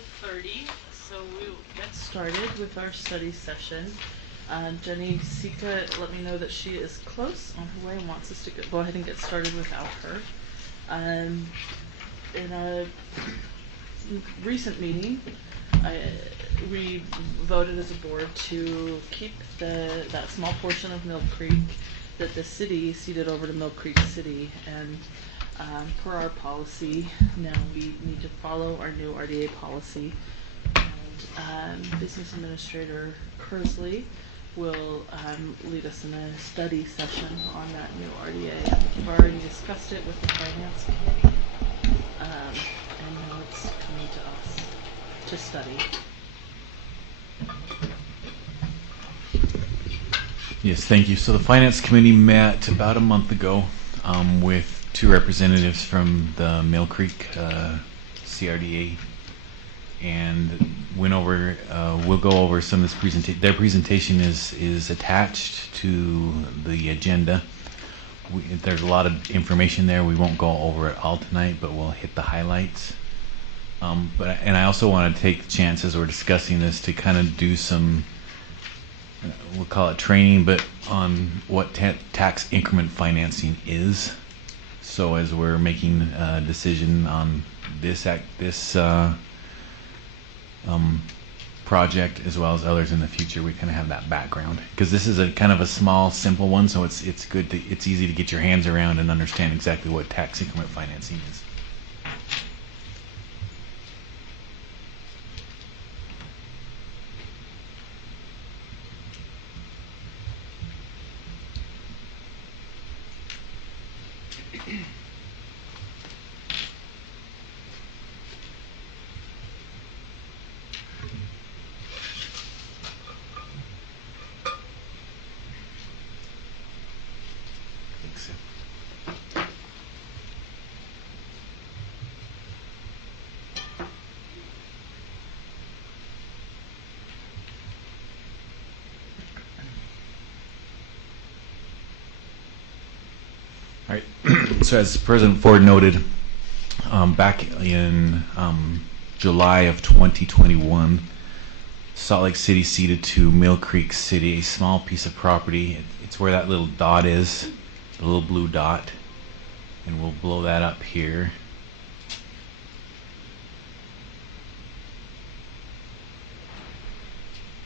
4:30, so we'll get started with our study session. Jenny Sika let me know that she is close on her way and wants us to go ahead and get started without her. In a recent meeting, we voted as a board to keep that small portion of Mill Creek that the city ceded over to Mill Creek City, and per our policy, now we need to follow our new RDA policy. And Business Administrator Kersley will lead us in a study session on that new RDA. I think you've already discussed it with the Finance Committee, and now it's coming to us to study. Yes, thank you. So the Finance Committee met about a month ago with two representatives from the Mill Creek CRDA, and went over. We'll go over some of this presentation. Their presentation is attached to the agenda. There's a lot of information there. We won't go over it all tonight, but we'll hit the highlights. And I also want to take the chance as we're discussing this to kind of do some, we'll call it training, but on what tax increment financing is. So as we're making a decision on this project as well as others in the future, we kind of have that background, because this is a kind of a small, simple one. So it's easy to get your hands around and understand exactly what tax increment financing is. All right. So as President Ford noted, back in July of 2021, Salt Lake City ceded to Mill Creek City a small piece of property. It's where that little dot is, the little blue dot, and we'll blow that up here.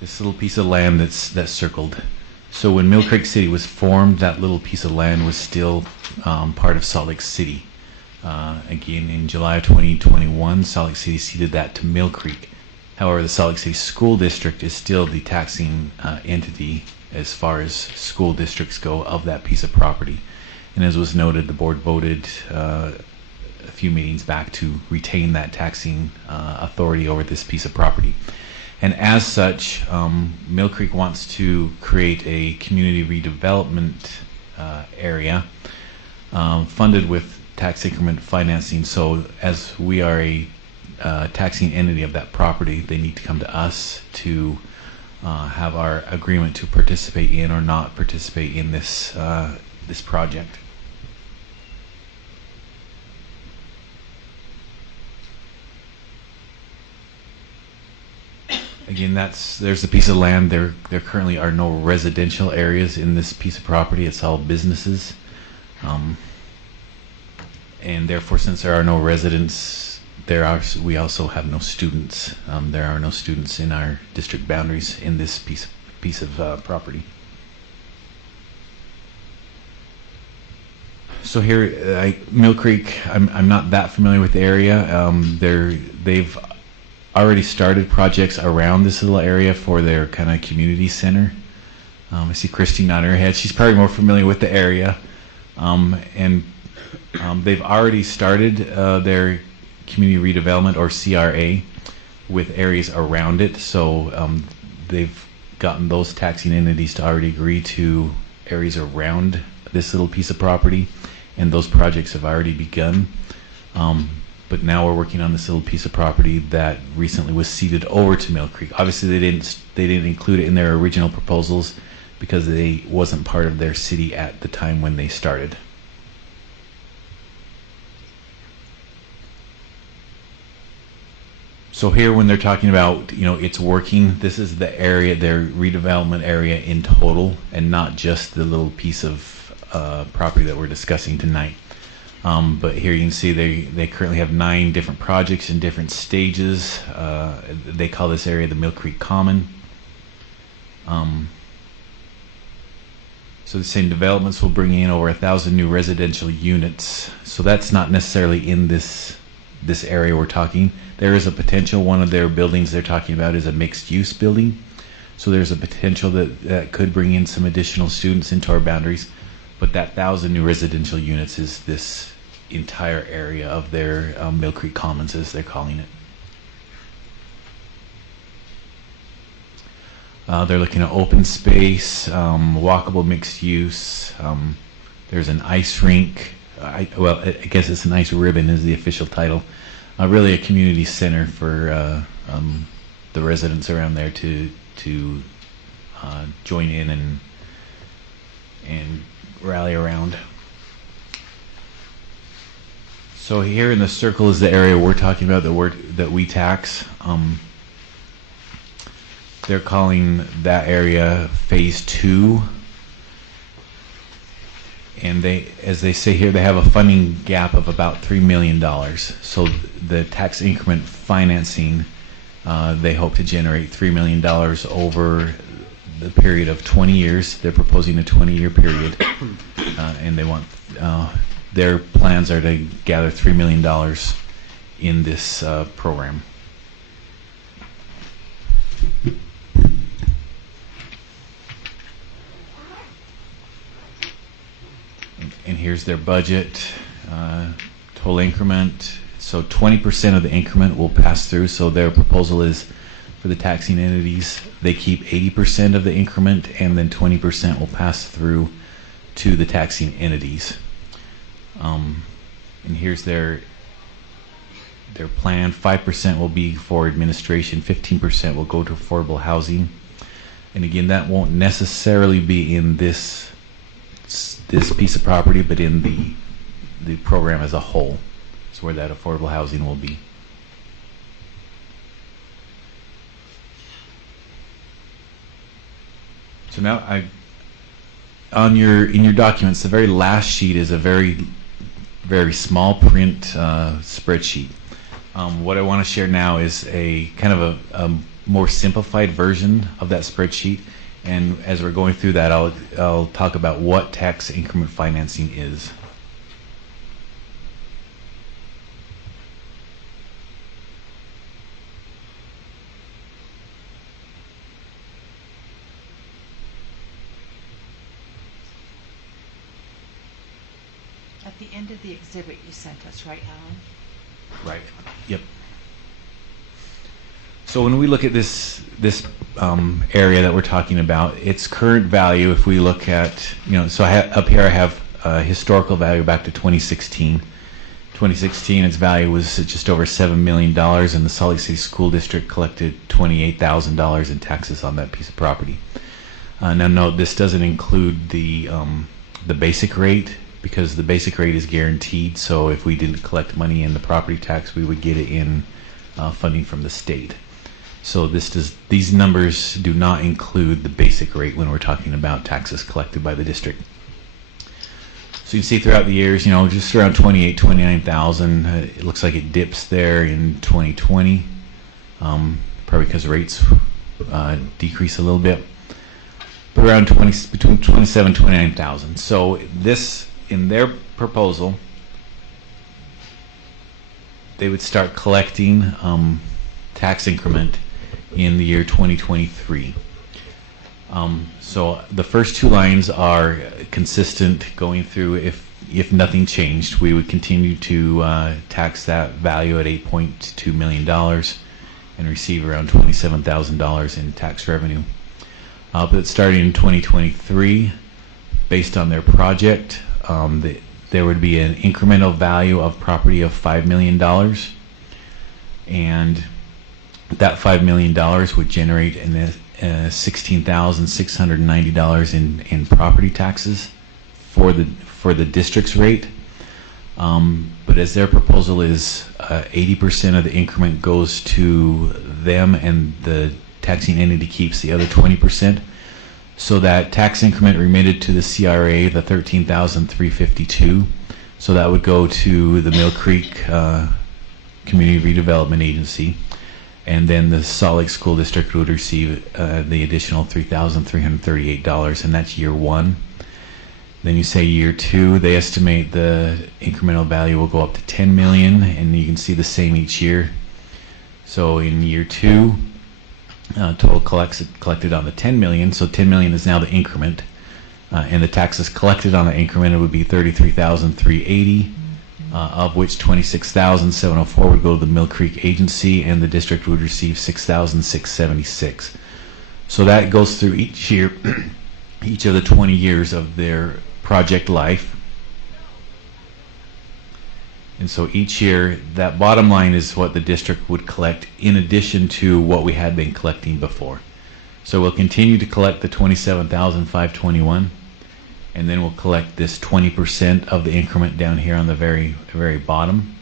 This little piece of land that's circled. So when Mill Creek City was formed, that little piece of land was still part of Salt Lake City. Again, in July of 2021, Salt Lake City ceded that to Mill Creek. However, the Salt Lake City School District is still the taxing entity as far as school districts go of that piece of property. And as was noted, the board voted a few meetings back to retain that taxing authority over this piece of property. And as such, Mill Creek wants to create a community redevelopment area funded with tax increment financing. So as we are a taxing entity of that property, they need to come to us to have our agreement to participate in or not participate in this this project. Again, there's a piece of land. There currently are no residential areas in this piece of property. It's all businesses, and therefore, since there are no residents, we also have no students. There are no students in our district boundaries in this piece of property. So here, Mill Creek, I'm not that familiar with the area. They've already started projects around this little area for their kind of community center. I see Christine nodding her head. She's probably more familiar with the area. And they've already started their community redevelopment, or CRA, with areas around it. So they've gotten those taxing entities to already agree to areas around this little piece of property, and those projects have already begun. But now we're working on this little piece of property that recently was ceded over to Mill Creek. Obviously, they didn't include it in their original proposals because they wasn't part of their city at the time when they started. So here, when they're talking about, it's working, this is the area, their redevelopment area in total, and not just the little piece of property that we're discussing tonight. But here you can see they currently have 9 different projects in different stages. They call this area the Mill Creek Common. So the same developments will bring in over 1,000 new residential units. So that's not necessarily in this area we're talking. There is a potential. One of their buildings they're talking about is a mixed-use building. So there's a potential that could bring in some additional students into our boundaries. But that 1,000 new residential units is this entire area of their Mill Creek Commons, as they're calling it. They're looking at open space, walkable mixed use. There's an ice rink. I guess it's an ice ribbon is the official title. Really a community center for the residents around there to join in and rally around. So here in the circle is the area we're talking about that we tax. They're calling that area Phase 2. And as they say here, they have a funding gap of about $3 million. So the tax increment financing, they hope to generate $3 million over the period of 20 years. They're proposing a 20-year period, and they want their plans are to gather $3 million in this program. And here's their budget, total increment. So 20% of the increment will pass through. So their proposal is for the taxing entities, they keep 80% of the increment, and then 20% will pass through to the taxing entities. And here's their plan. 5% will be for administration, 15% will go to affordable housing. And again, that won't necessarily be in this piece of property, but in the program as a whole. Is where that affordable housing will be. So now in your documents, the very last sheet is a very, very small print spreadsheet. What I want to share now is a kind of a more simplified version of that spreadsheet. And as we're going through that, I'll talk about what tax increment financing is. At the end of the exhibit you sent us, right, Alan? Right. Yep. So when we look at this area that we're talking about, its current value, if we look at, so up here I have historical value back to 2016. 2016, its value was just over $7 million, and the Salt Lake City School District collected $28,000 in taxes on that piece of property. Now note, this doesn't include the basic rate, because the basic rate is guaranteed. So if we didn't collect money in the property tax, we would get it in funding from the state. So these numbers do not include the basic rate when we're talking about taxes collected by the district. So you can see throughout the years, just around 29,000. It looks like it dips there in 2020, probably because rates decrease a little bit. But around between 27,000 and 29,000. So this, in their proposal, they would start collecting tax increment in the year 2023. So the first 2 lines are consistent going through. If nothing changed, we would continue to tax that value at $8.2 million and receive around $27,000 in tax revenue. But starting in 2023, based on their project, there would be an incremental value of property of $5 million, and that $5 million would generate $16,690 in property taxes for the district's rate. But as their proposal is 80% of the increment goes to them and the taxing entity keeps the other 20%. So that tax increment remitted to the CRA, the $13,352. So that would go to the Mill Creek Community Redevelopment Agency, and then the Salt Lake School District would receive the additional $3,338, and that's year one. Then you say year two, they estimate the incremental value will go up to $10 million, and you can see the same each year. So in year two, total collected on the $10 million, so $10 million is now the increment, and the taxes collected on the increment would be $33,380, of which $26,704 would go to the Mill Creek Agency, and the district would receive $6,676. So that goes through each year, each of the 20 years of their project life. And so each year, that bottom line is what the district would collect in addition to what we had been collecting before. So we'll continue to collect the $27,521, and then we'll collect this 20% of the increment down here on the very bottom.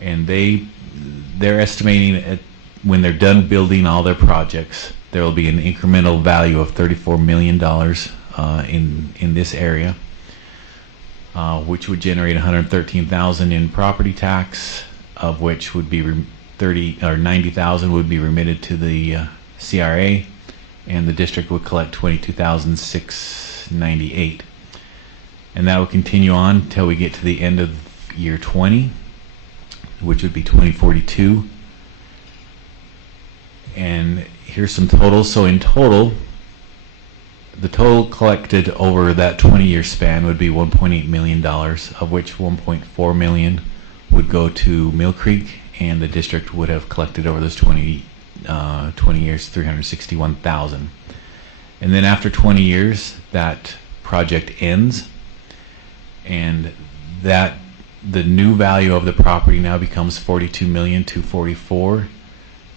And they're estimating at, when they're done building all their projects, there will be an incremental value of $34 million in this area, which would generate $113,000 in property tax, of which would be $90,000 would be remitted to the CRA, and the district would collect $22,698, and that will continue on until we get to the end of year 20, which would be 2042. And here's some totals. So in total, the total collected over that 20-year span would be $1.8 million, of which $1.4 million would go to Mill Creek, and the district would have collected over those 20 years $361,000. And then after 20 years, that project ends, and that the new value of the property now becomes $42,244,000,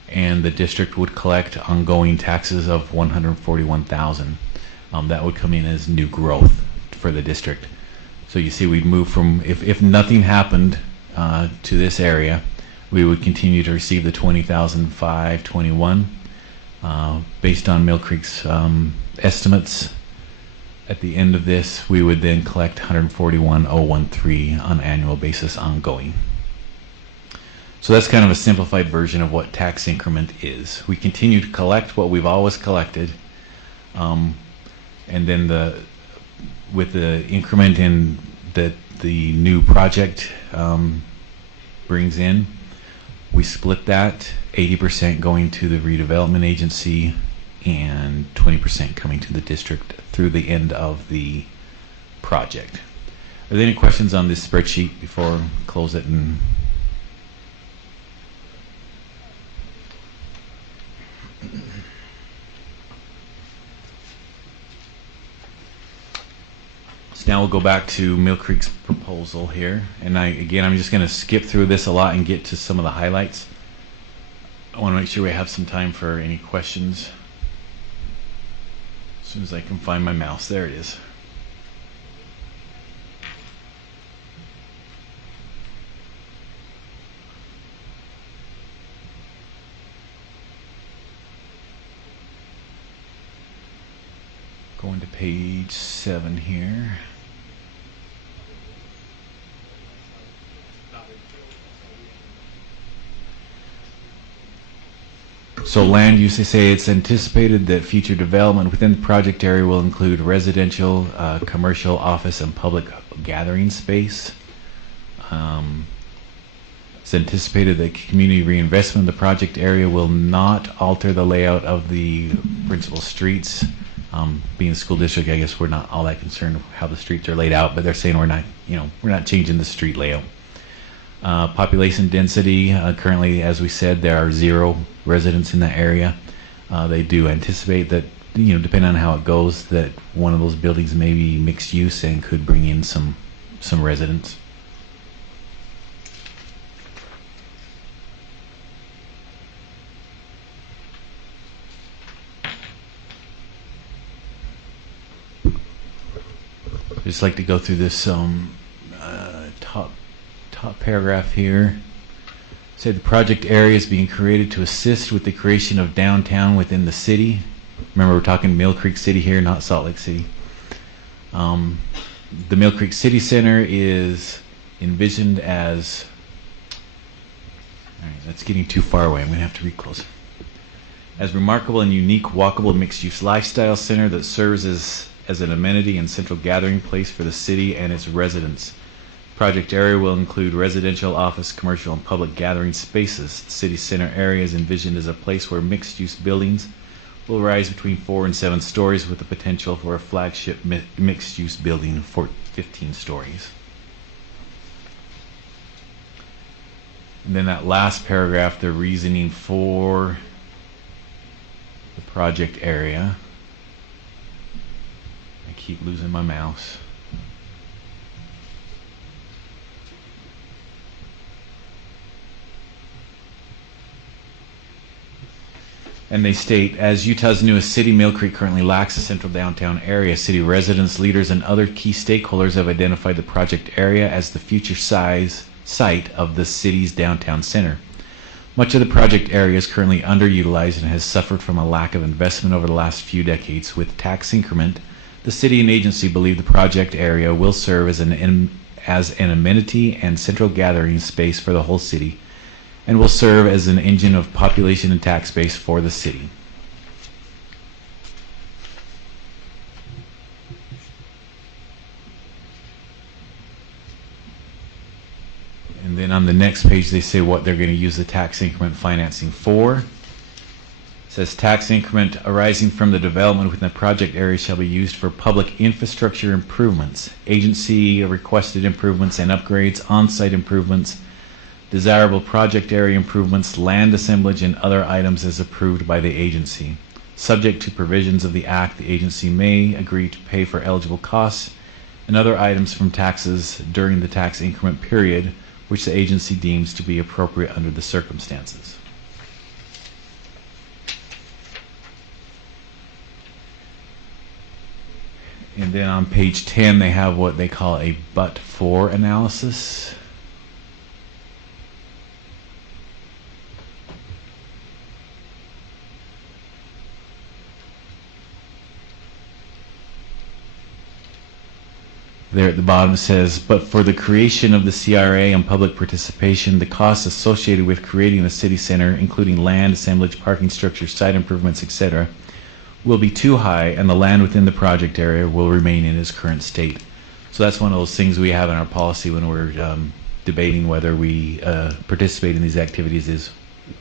and the district would collect ongoing taxes of $141,000. That would come in as new growth for the district. So you see, we'd move from, if nothing happened to this area, we would continue to receive the $20,521 based on Mill Creek's estimates. At the end of this, we would then collect $141,013 on an annual basis ongoing. So that's kind of a simplified version of what tax increment is. We continue to collect what we've always collected, and then with the increment in that the new project brings in, we split that, 80% going to the redevelopment agency and 20% coming to the district through the end of the project. Are there any questions on this spreadsheet before I close it? And so now we'll go back to Mill Creek's proposal here, and I'm just going to skip through this a lot and get to some of the highlights. I want to make sure we have some time for any questions. As soon as I can find my mouse, there it is. Going to page 7 here. So land use, they say it's anticipated that future development within the project area will include residential, commercial, office, and public gathering space. It's anticipated that community reinvestment in the project area will not alter the layout of the principal streets. Being a school district, I guess we're not all that concerned with how the streets are laid out, but they're saying we're not changing the street layout. Population density, currently, as we said, there are 0 residents in that area. They do anticipate that, depending on how it goes, that one of those buildings may be mixed use and could bring in some residents. just like to go through this top paragraph here. Say the project area is being created to assist with the creation of downtown within the city. Remember, we're talking Mill Creek City here, not Salt Lake City. The Mill Creek City Center is envisioned as, all right, that's getting too far away. I'm going to have to read closer. As remarkable and unique walkable mixed-use lifestyle center that serves as an amenity and central gathering place for the city and its residents. Project area will include residential, office, commercial, and public gathering spaces. The city center area is envisioned as a place where mixed-use buildings will rise between 4 and 7 stories with the potential for a flagship mixed-use building for 15 stories. And then that last paragraph, the reasoning for the project area. I keep losing my mouse. And they state, as Utah's newest city, Mill Creek currently lacks a central downtown area. City residents, leaders, and other key stakeholders have identified the project area as the future site of the city's downtown center. Much of the project area is currently underutilized and has suffered from a lack of investment over the last few decades. With tax increment, the city and agency believe the project area will serve as an amenity and central gathering space for the whole city, and will serve as an engine of population and tax base for the city. And then on the next page they say what they're going to use the tax increment financing for. It says tax increment arising from the development within the project area shall be used for public infrastructure improvements, agency requested improvements and upgrades, on-site improvements, desirable project area improvements, land assemblage, and other items as approved by the agency. Subject to provisions of the Act, the agency may agree to pay for eligible costs and other items from taxes during the tax increment period, which the agency deems to be appropriate under the circumstances. And then on page 10 they have what they call a but-for analysis. There at the bottom it says, but for the creation of the CRA and public participation, the costs associated with creating the city center, including land, assemblage, parking structure, site improvements, etc., will be too high, and the land within the project area will remain in its current state. So that's one of those things we have in our policy when we're debating whether we participate in these activities is,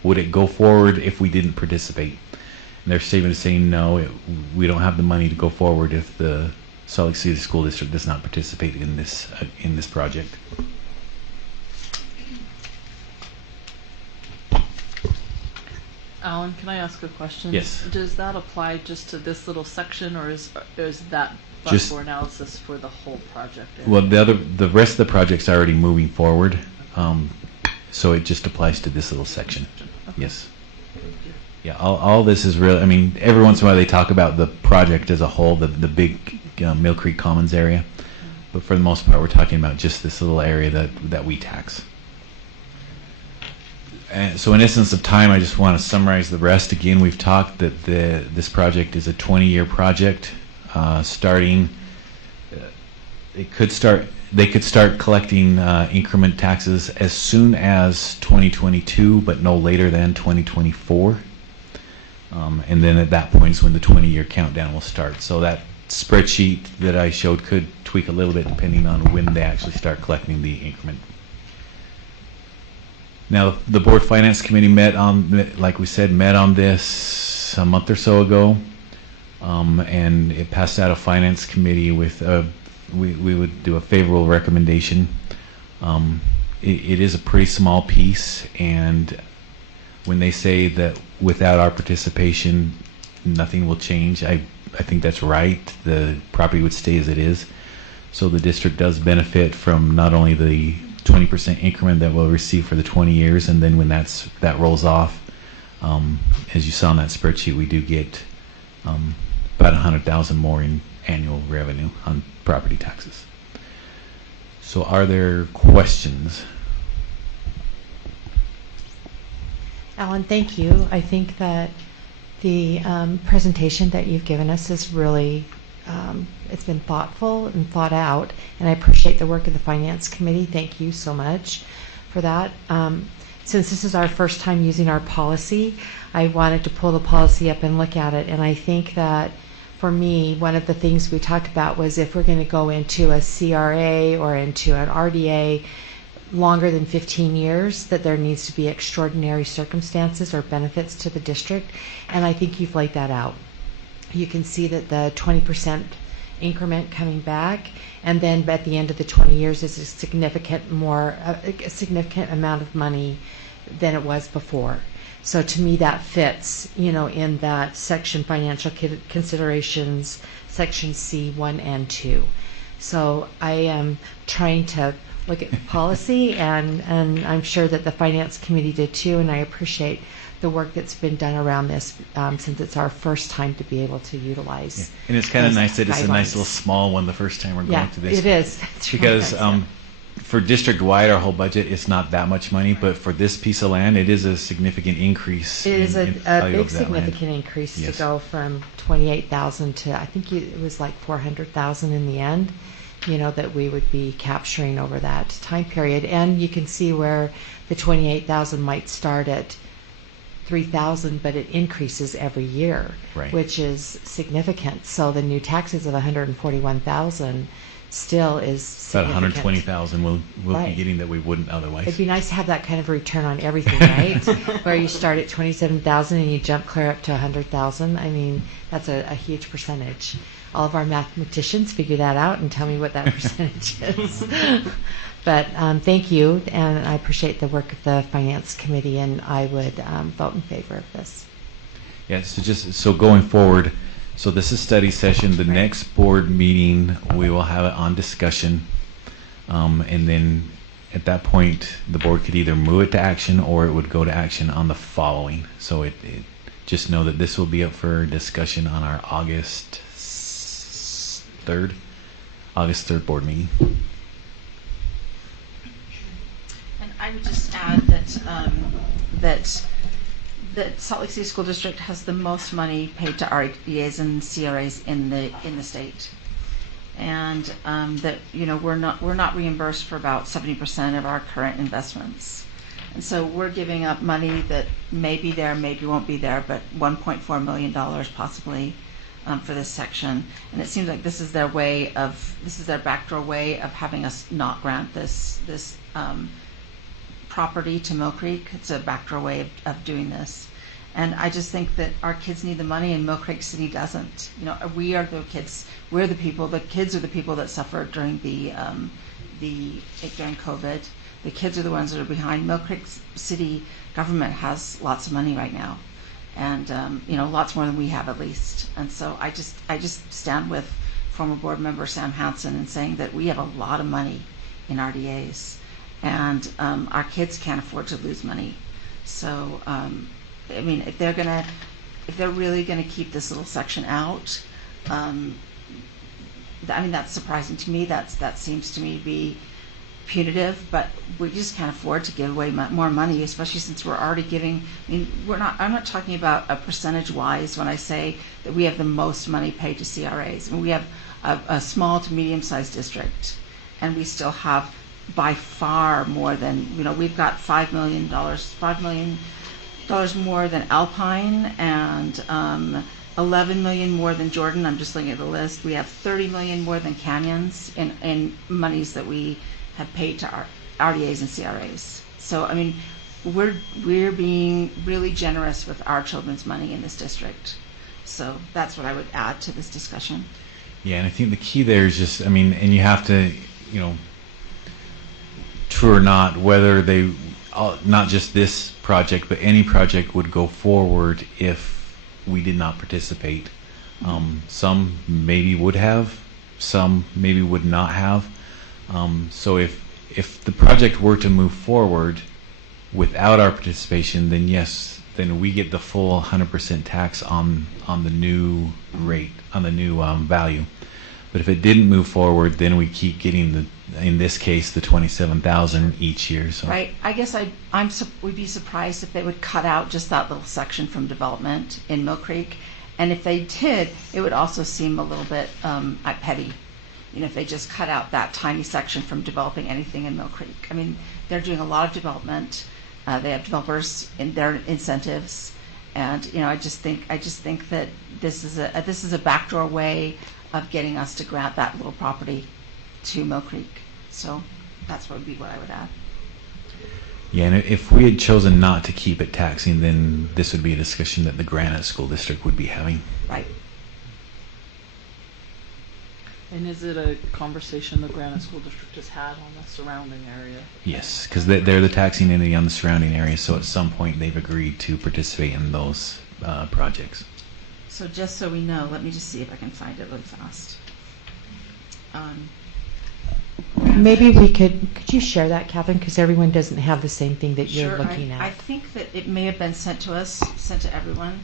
would it go forward if we didn't participate? And their statement is saying no, we don't have the money to go forward if the Salt Lake City School District does not participate in this project. Alan, can I ask a question? Yes. Does that apply just to this little section, or is that Just- but-for analysis for the whole project area? Well, the rest of the project's already moving forward, so it just applies to this little section. Okay. Yes. Yeah, all this is real. I mean, every once in a while they talk about the project as a whole, the big Mill Creek Commons area, but for the most part we're talking about just this little area that we tax. And so in essence of time, I just want to summarize the rest. Again, we've talked that this project is a 20-year project, starting. They could start collecting increment taxes as soon as 2022, but no later than 2024. And then at that point is when the 20-year countdown will start. So that spreadsheet that I showed could tweak a little bit depending on when they actually start collecting the increment. Now, the Board Finance Committee met on this a month or so ago, and it passed out a Finance Committee with we would do a favorable recommendation. It is a pretty small piece, and when they say that without our participation nothing will change, I think that's right. The property would stay as it is. So the district does benefit from not only the 20% increment that we'll receive for the 20 years, and then when that rolls off, as you saw in that spreadsheet, we do get about $100,000 more in annual revenue on property taxes. So are there questions? Alan, thank you. I think that the presentation that you've given us is really, it's been thoughtful and thought out, and I appreciate the work of the Finance Committee. Thank you so much for that. Since this is our first time using our policy, I wanted to pull the policy up and look at it, and I think that for me, one of the things we talked about was if we're going to go into a CRA or into an RDA longer than 15 years, that there needs to be extraordinary circumstances or benefits to the district, and I think you've laid that out. You can see that the 20% increment coming back, and then at the end of the 20 years is a significant amount of money than it was before. So to me that fits, in that section financial considerations, section C 1 and 2. So I am trying to look at the policy, and I'm sure that the Finance Committee did too, and I appreciate the work that's been done around this since it's our first time to be able to utilize. Yeah. And it's kind of nice that it's a nice guidelines. little small one the first time we're going through this. It is. It's Because really nice. for district-wide, our whole budget is not that much money, but for this piece of land, it is a significant increase. It is a value big of that land. significant increase Yes. to go from 28,000 to, I think it was like 400,000 in the end, that we would be capturing over that time period. And you can see where the 28,000 might start at 3,000, but it increases every year, Right. which is significant. So the new taxes of 141,000 still is About significant. 120,000 we'll be Right. getting that we wouldn't otherwise. It'd be nice to have that kind of return on everything, right? Where you start at 27,000 and you jump clear up to 100,000. I mean, that's a huge percentage. All of our mathematicians figure that out and tell me what that percentage is. But thank you, and I appreciate the work of the Finance Committee, and I would vote in favor of this. Yeah, so going forward, so this is study session. The next board meeting, we will have it on discussion. And then at that point, the board could either move it to action or it would go to action on the following. So just know that this will be up for discussion on our August 3rd board meeting. And I would just add that Salt Lake City School District has the most money paid to RDAs and CRAs in the state, and that we're not reimbursed for about 70% of our current investments, and so we're giving up money that may be there, maybe won't be there, but $1.4 million possibly for this section, and it seems like this is their backdoor way of having us not grant this property to Mill Creek. It's a backdoor way of doing this, and I just think that our kids need the money and Mill Creek City doesn't. We are the kids. We're the people. The kids are the people that suffered during during COVID. The kids are the ones that are behind. Mill Creek City government has lots of money right now, and lots more than we have at least. And so I just stand with former board member Sam Hansen in saying that we have a lot of money in RDAs. And our kids can't afford to lose money. So, if they're really gonna keep this little section out, that's surprising to me. That seems to me to be punitive. But we just can't afford to give away more money, especially since we're already giving. I'm not talking about a percentage-wise when I say that we have the most money paid to CRAs. We have a small to medium-sized district, and we still have by far more than, we've got $5 million more than Alpine, and 11 million more than Jordan. I'm just looking at the list. We have 30 million more than Canyons in monies that we have paid to our RDAs and CRAs. So we're being really generous with our children's money in this district. So that's what I would add to this discussion. Yeah, and I think the key there is just, and you have to, true or not, whether they, not just this project, but any project would go forward if we did not participate. Some maybe would have, some maybe would not have. So if the project were to move forward without our participation, then yes, then we get the full 100% tax on the new rate, on the new value. But if it didn't move forward, then we keep getting in this case, the 27,000 each year. So. Right. I guess would be surprised if they would cut out just that little section from development in Mill Creek. And if they did, it would also seem a little bit petty. If they just cut out that tiny section from developing anything in Mill Creek. I mean, they're doing a lot of development. They have developers in their incentives, and I just think that this is a backdoor way of getting us to grant that little property to Mill Creek. So that's what I would add. Yeah, and if we had chosen not to keep it taxing, then this would be a discussion that the Granite School District would be having. Right. And is it a conversation the Granite School District has had on the surrounding area? Yes, because they're the taxing entity on the surrounding area, so at some point they've agreed to participate in those projects. So just so we know, let me just see if I can find it really fast. Maybe we could you share that, Catherine, because everyone doesn't have the same thing that you're looking at. I think that it may have been sent to everyone,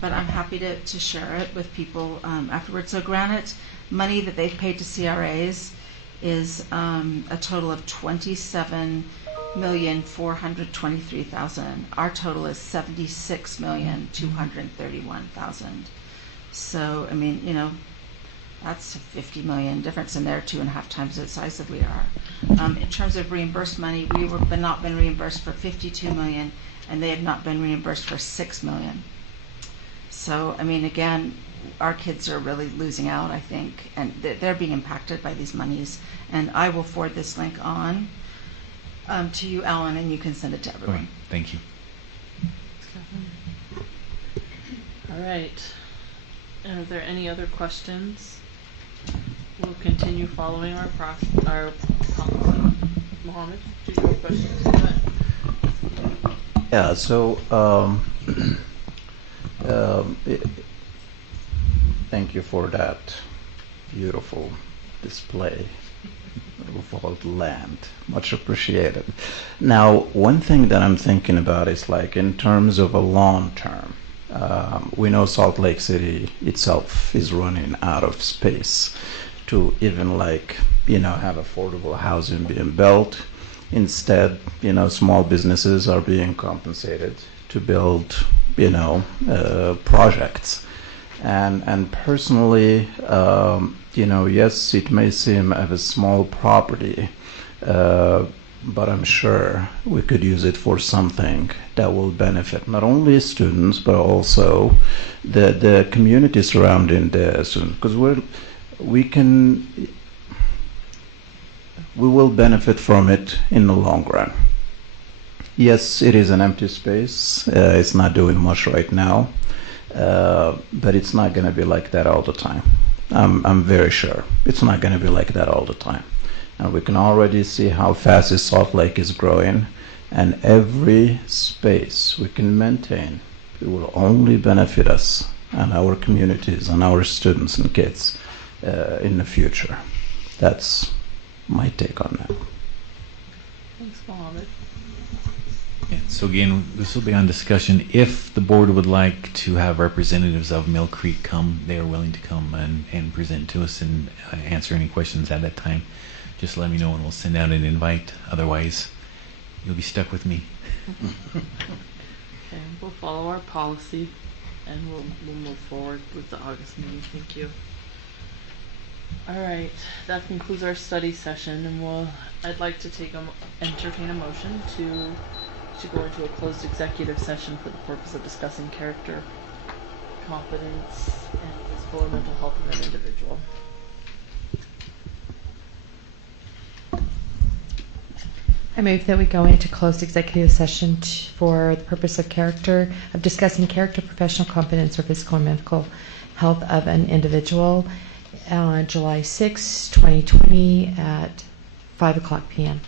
but I'm happy to share it with people afterwards. So Granite money that they've paid to CRAs is a total of $27,423,000. Our total is $76,231,000. So I mean, that's a $50 million difference in there, 2.5 times the size that we are. In terms of reimbursed money, we were not been reimbursed for $52 million, and they have not been reimbursed for $6 million. So I mean, again, our kids are really losing out, I think, and they're being impacted by these monies. And I will forward this link on to you, Alan, and you can send it to everyone. Right. Thank you. All right. Are there any other questions? We'll continue following our policy. Mohammed, do you have questions on that? Yeah, so thank you for that beautiful display of all the land. Much appreciated. Now, one thing that I'm thinking about is like in terms of a long term. We know Salt Lake City itself is running out of space to even have affordable housing being built. Instead, small businesses are being compensated to build, projects. And personally, yes, it may seem as a small property, but I'm sure we could use it for something that will benefit not only students but also the community surrounding the students, because we will benefit from it in the long run. Yes, it is an empty space. It's not doing much right now, but it's not going to be like that all the time. I'm very sure it's not going to be like that all the time. And we can already see how fast Salt Lake is growing, and every space we can maintain, it will only benefit us and our communities and our students and kids in the future. That's my take on that. Thanks, Mohammed. Yeah, so again, this will be on discussion. If the board would like to have representatives of Mill Creek come, they are willing to come and present to us and answer any questions at that time. Just let me know and we'll send out an invite. Otherwise, you'll be stuck with me. Okay, we'll follow our policy and we'll move forward with the August meeting. Thank you. All right, that concludes our study session, and I'd like to entertain a motion to go into a closed executive session for the purpose of discussing character, competence, and physical or mental health of an individual. I move that we go into closed executive session for the purpose of discussing character, professional competence, or physical or mental health of an individual on July 6, 2020 at 5:00 p.m.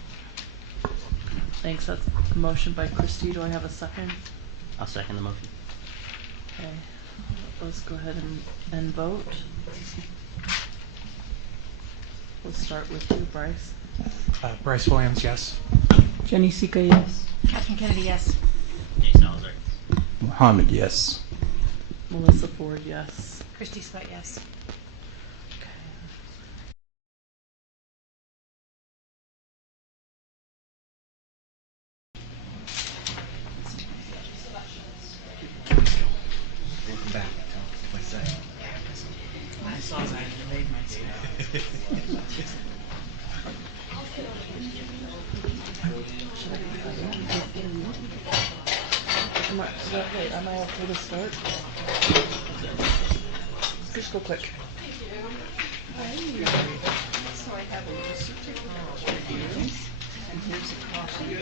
Thanks. That's a motion by Christy. Do I have a second? I'll second the motion. Okay. Let's go ahead and vote. We'll start with you, Bryce. Bryce Williams, yes. Jenny Sika, yes. Catherine Kennedy, yes. Jason Salazar. Mohammed, yes. Melissa Ford, yes. Christy Sweat, yes. Okay. am I okay to start? Just go quick. So I have a little certificate for you, and here's a copy.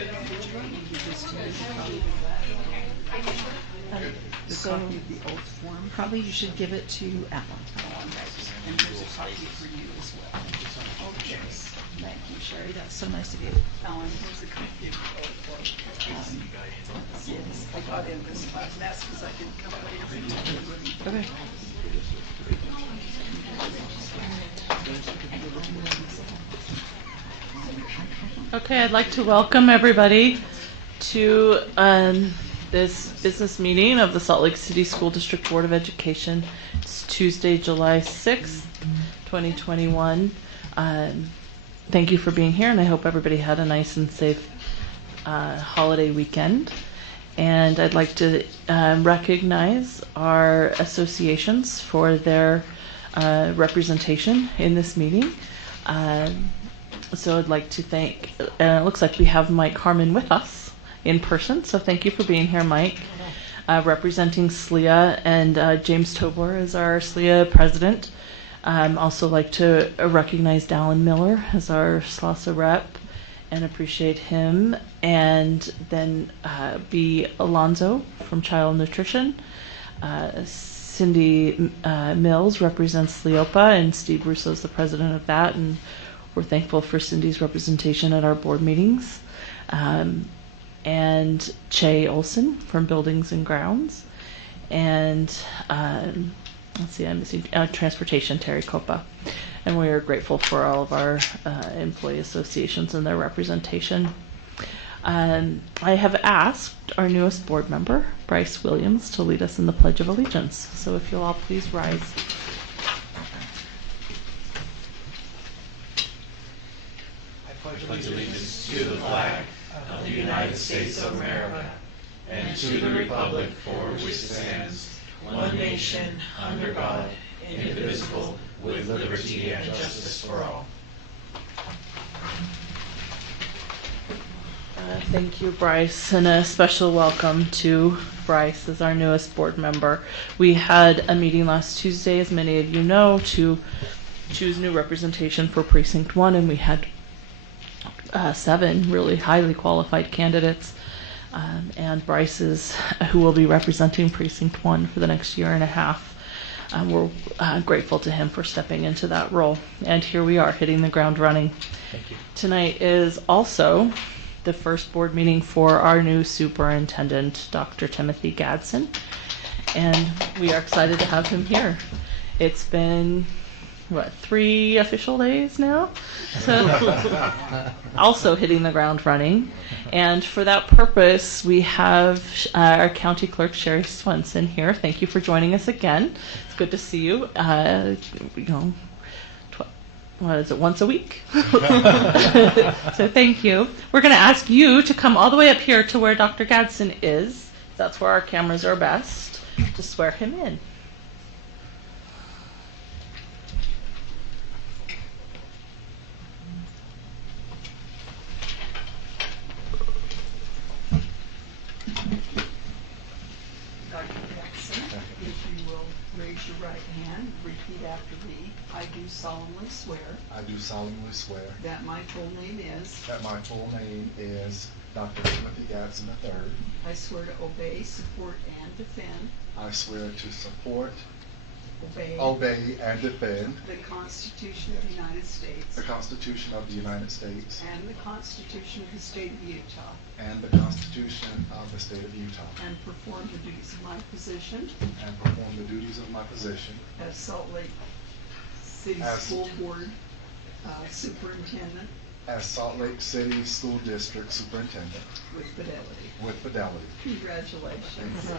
The So- copy of the oath form. Probably you should give it to Alan. And here's a copy for you as well. Okay. Thank you, Sherry. That's so nice of you. Alan, here's a copy of the oath form. Yes, I got in this class, and that's because I didn't come up with anything. Okay. Okay, I'd like to welcome everybody to this business meeting of the Salt Lake City School District Board of Education. It's Tuesday, July 6th, 2021. Thank you for being here, and I hope everybody had a nice and safe holiday weekend. And I'd like to recognize our associations for their representation in this meeting. So I'd like to thank, it looks like we have Mike Harmon with us in person, so thank you for being here, Mike. Representing SLEA, and James Tobler is our SLEA president. Also like to recognize Dallin Miller as our SLASA rep and appreciate him. And then B. Alonzo from Child Nutrition. Cindy Mills represents SLEOPA, and Steve Russo is the president of that, and we're thankful for Cindy's representation at our board meetings. And Che Olson from Buildings and Grounds. And let's see, I'm missing Transportation, Terry Copa. And we are grateful for all of our employee associations and their representation. I have asked our newest board member, Bryce Williams, to lead us in the Pledge of Allegiance. So if you'll all please rise. Pledge allegiance to the flag of the United States of America and to the republic for which it stands, one nation, under God, indivisible, with liberty and justice for all. Thank you, Bryce, and a special welcome to Bryce as our newest board member. We had a meeting last Tuesday, as many of you know, to choose new representation for Precinct 1, and we had 7 really highly qualified candidates, and Bryce is who will be representing Precinct 1 for the next year and a half. We're grateful to him for stepping into that role, and here we are hitting the ground running. Thank you. Tonight is also the first board meeting for our new superintendent, Dr. Timothy Gadsden, and we are excited to have him here. It's been 3 official days now? So also hitting the ground running. And for that purpose, we have our county clerk, Sherry Swenson, here. Thank you for joining us again. It's good to see you. What is it, once a week? So thank you. We're going to ask you to come all the way up here to where Dr. Gadsden is. That's where our cameras are best, to swear him in. Dr. Jackson, if you will raise your right hand, repeat after me. I do solemnly swear I do solemnly swear that my full name is, that my full name is Dr. Timothy Gadsden III. I swear to obey, support, and defend, I swear to support, obey and defend the Constitution of the United States the Constitution of the United States and the Constitution of the State of Utah, and the Constitution of the State of Utah, and perform the duties of my position and perform the duties of my position as Salt Lake City As- School Board Superintendent as Salt Lake City School District Superintendent with fidelity. with fidelity. Congratulations.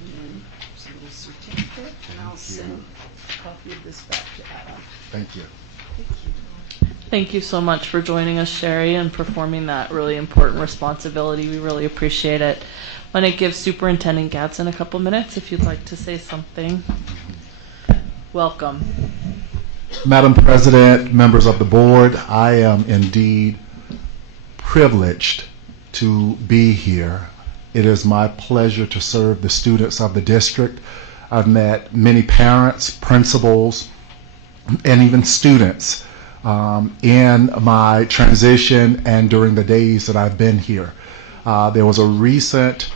And then there's a little certificate, and I'll send a copy of this back to Adam. Thank you. Thank you. Thank you so much for joining us, Sherry, and performing that really important responsibility. We really appreciate it. I'm going to give Superintendent Gadsden a couple minutes if you'd like to say something. Welcome. Madam President, members of the board, I am indeed privileged to be here. It is my pleasure to serve the students of the district. I've met many parents, principals, and even students in my transition and during the days that I've been here. There was a recent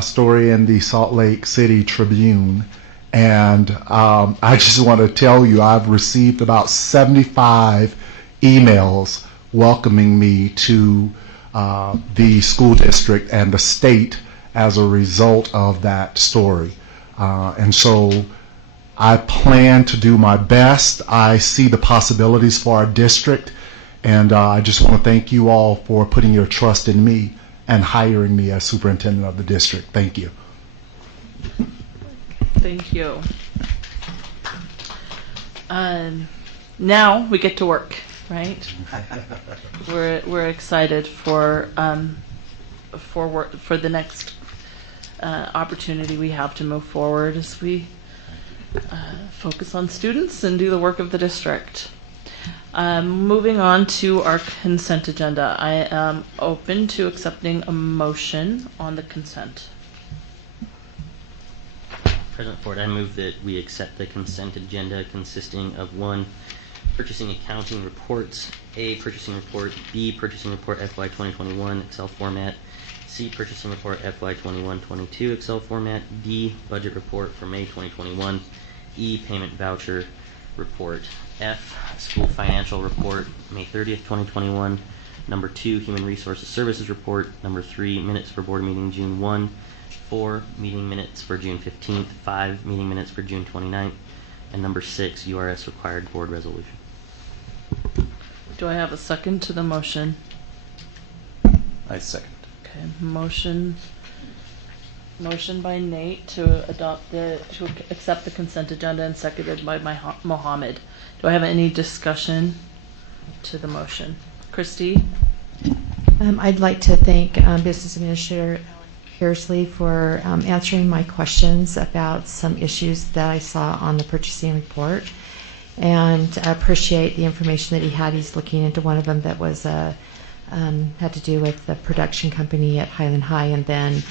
story in the Salt Lake City Tribune, and I just want to tell you I've received about 75 emails welcoming me to the school district and the state as a result of that story. And so I plan to do my best. I see the possibilities for our district, and I just want to thank you all for putting your trust in me and hiring me as superintendent of the district. Thank you. Thank you. Now we get to work, right? We're excited for the next opportunity we have to move forward as we focus on students and do the work of the district. Moving on to our consent agenda. I am open to accepting a motion on the consent. President Ford, I move that we accept the consent agenda consisting of 1, purchasing accounting reports, A, purchasing report, B, purchasing report FY 2021 Excel format, C, purchasing report FY 21-22 Excel format, D, budget report for May 2021, E, payment voucher report, F, school financial report May 30th, 2021, number 2, human resources services report, number 3, minutes for board meeting June 1, 4, meeting minutes for June 15th, 5, meeting minutes for June 29th, and number 6, URS required board resolution. Do I have a second to the motion? I second. Okay, motion by Nate to accept the consent agenda and seconded by Mohammed. Do I have any discussion to the motion? Christy? I'd like to thank Business Administrator Kersley for answering my questions about some issues that I saw on the purchasing report, and I appreciate the information that he had. He's looking into one of them that was had to do with the production company at Highland High, and then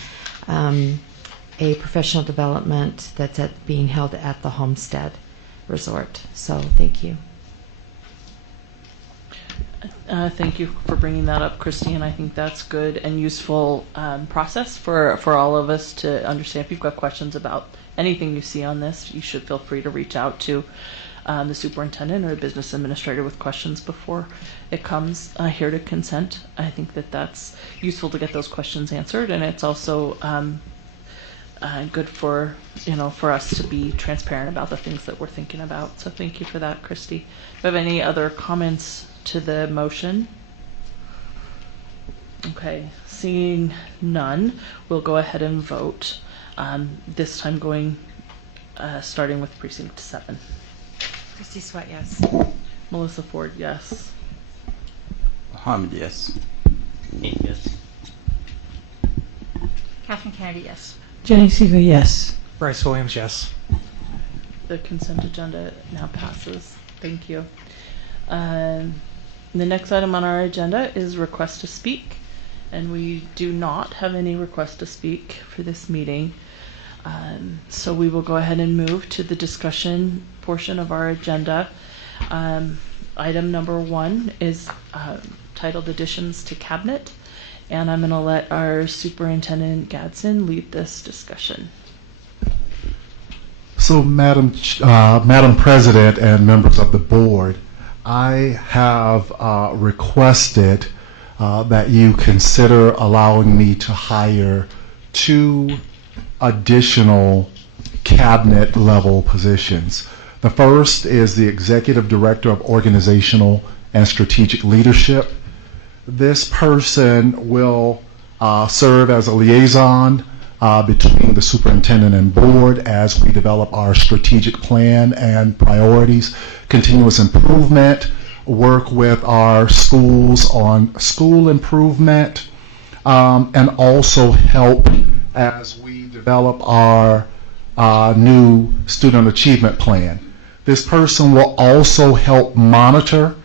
a professional development that's being held at the Homestead Resort. So thank you. Thank you for bringing that up, Christy, and I think that's good and useful process for all of us to understand. If you've got questions about anything you see on this, you should feel free to reach out to the superintendent or the business administrator with questions before it comes here to consent. I think that that's useful to get those questions answered, and it's also good for us to be transparent about the things that we're thinking about. So thank you for that, Christy. Do you have any other comments to the motion? Okay, seeing none, we'll go ahead and vote. This time starting with precinct 7. Christy Sweat, yes. Melissa Ford, yes. Mohammed, yes. Nate, yes. Catherine Kennedy, yes. Jenny Seaver, yes. Bryce Williams, yes. The consent agenda now passes. Thank you. The next item on our agenda is request to speak, and we do not have any request to speak for this meeting. So we will go ahead and move to the discussion portion of our agenda. Item number 1 is titled Additions to Cabinet, and I'm going to let our Superintendent Gadsden lead this discussion. So, Madam President and members of the board, I have requested that you consider allowing me to hire 2 additional cabinet level positions. The first is the Executive Director of Organizational and Strategic Leadership. This person will serve as a liaison between the superintendent and board as we develop our strategic plan and priorities, continuous improvement, work with our schools on school improvement, and also help as we develop our new student achievement plan. This person will also help monitor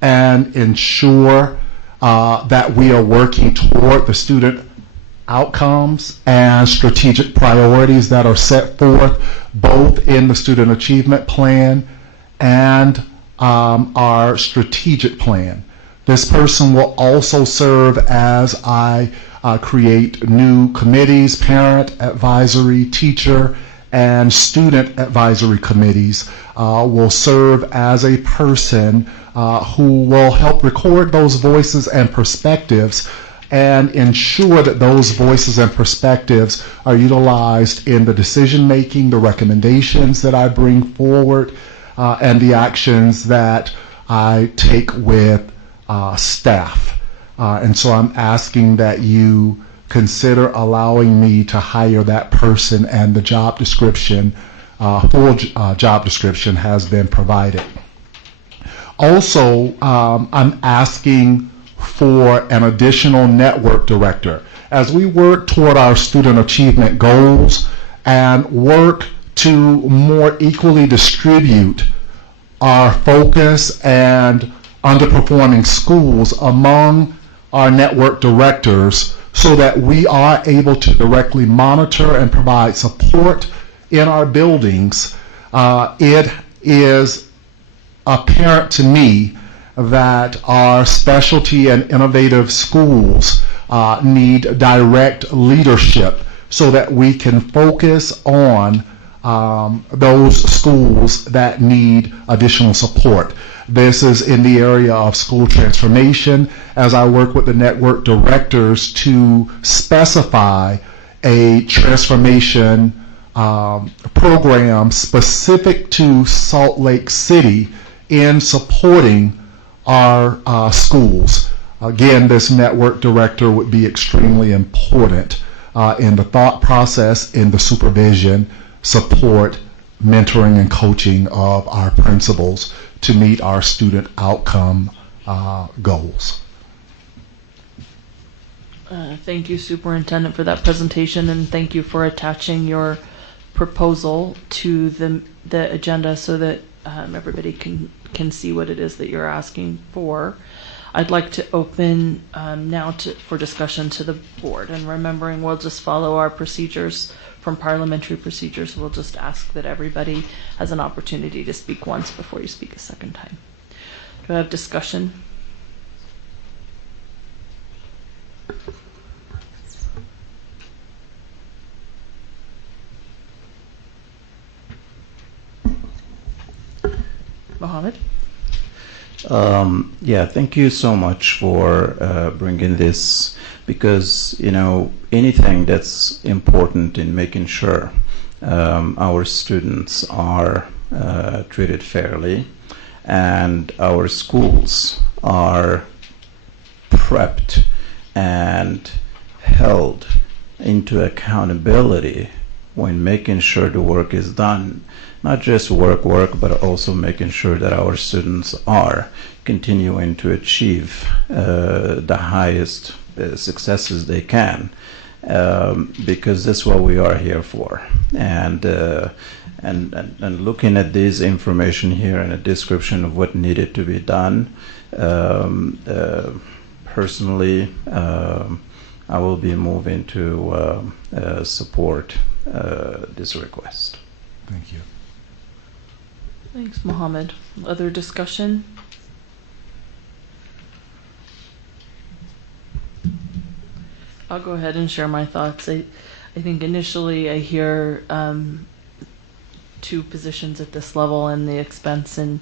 and ensure that we are working toward the student outcomes and strategic priorities that are set forth both in the student achievement plan and our strategic plan. This person will also serve as I create new committees, parent advisory, teacher, and student advisory committees. Will serve as a person who will help record those voices and perspectives and ensure that those voices and perspectives are utilized in the decision making, the recommendations that I bring forward, and the actions that I take with staff. And so I'm asking that you consider allowing me to hire that person, and the job description, full job description has been provided. Also, I'm asking for an additional network director as we work toward our student achievement goals and work to more equally distribute our focus and underperforming schools among our network directors so that we are able to directly monitor and provide support in our buildings. It is apparent to me that our specialty and innovative schools need direct leadership so that we can focus on those schools that need additional support. This is in the area of school transformation as I work with the network directors to specify a transformation program specific to Salt Lake City in supporting our schools. Again, this network director would be extremely important in the thought process, in the supervision, support, mentoring, and coaching of our principals to meet our student outcome goals. Thank you, Superintendent, for that presentation, and thank you for attaching your proposal to the agenda so that everybody can see what it is that you're asking for. I'd like to open now for discussion to the board, and remembering we'll just follow our procedures from parliamentary procedures. We'll just ask that everybody has an opportunity to speak once before you speak a second time. Do I have discussion? Mohammed? Yeah, thank you so much for bringing this, because anything that's important in making sure our students are treated fairly and our schools are prepped and held into accountability when making sure the work is done. Not just work, but also making sure that our students are continuing to achieve the highest successes they can, because that's what we are here for. And looking at this information here and a description of what needed to be done, personally, I will be moving to support this request. Thank you. Thanks, Mohammed. Other discussion? I'll go ahead and share my thoughts. I think initially I hear two positions at this level and the expense, and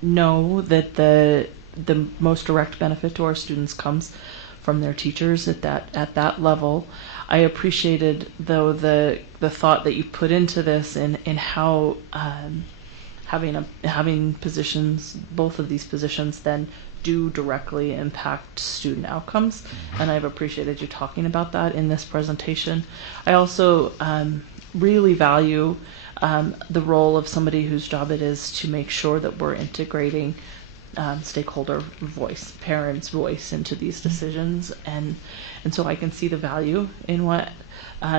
know that the most direct benefit to our students comes from their teachers at that level. I appreciated though the thought that you put into this in how having positions, both of these positions, then do directly impact student outcomes, and I've appreciated you talking about that in this presentation. I also really value the role of somebody whose job it is to make sure that we're integrating stakeholder voice, parents' voice into these decisions, and so I can see the value in what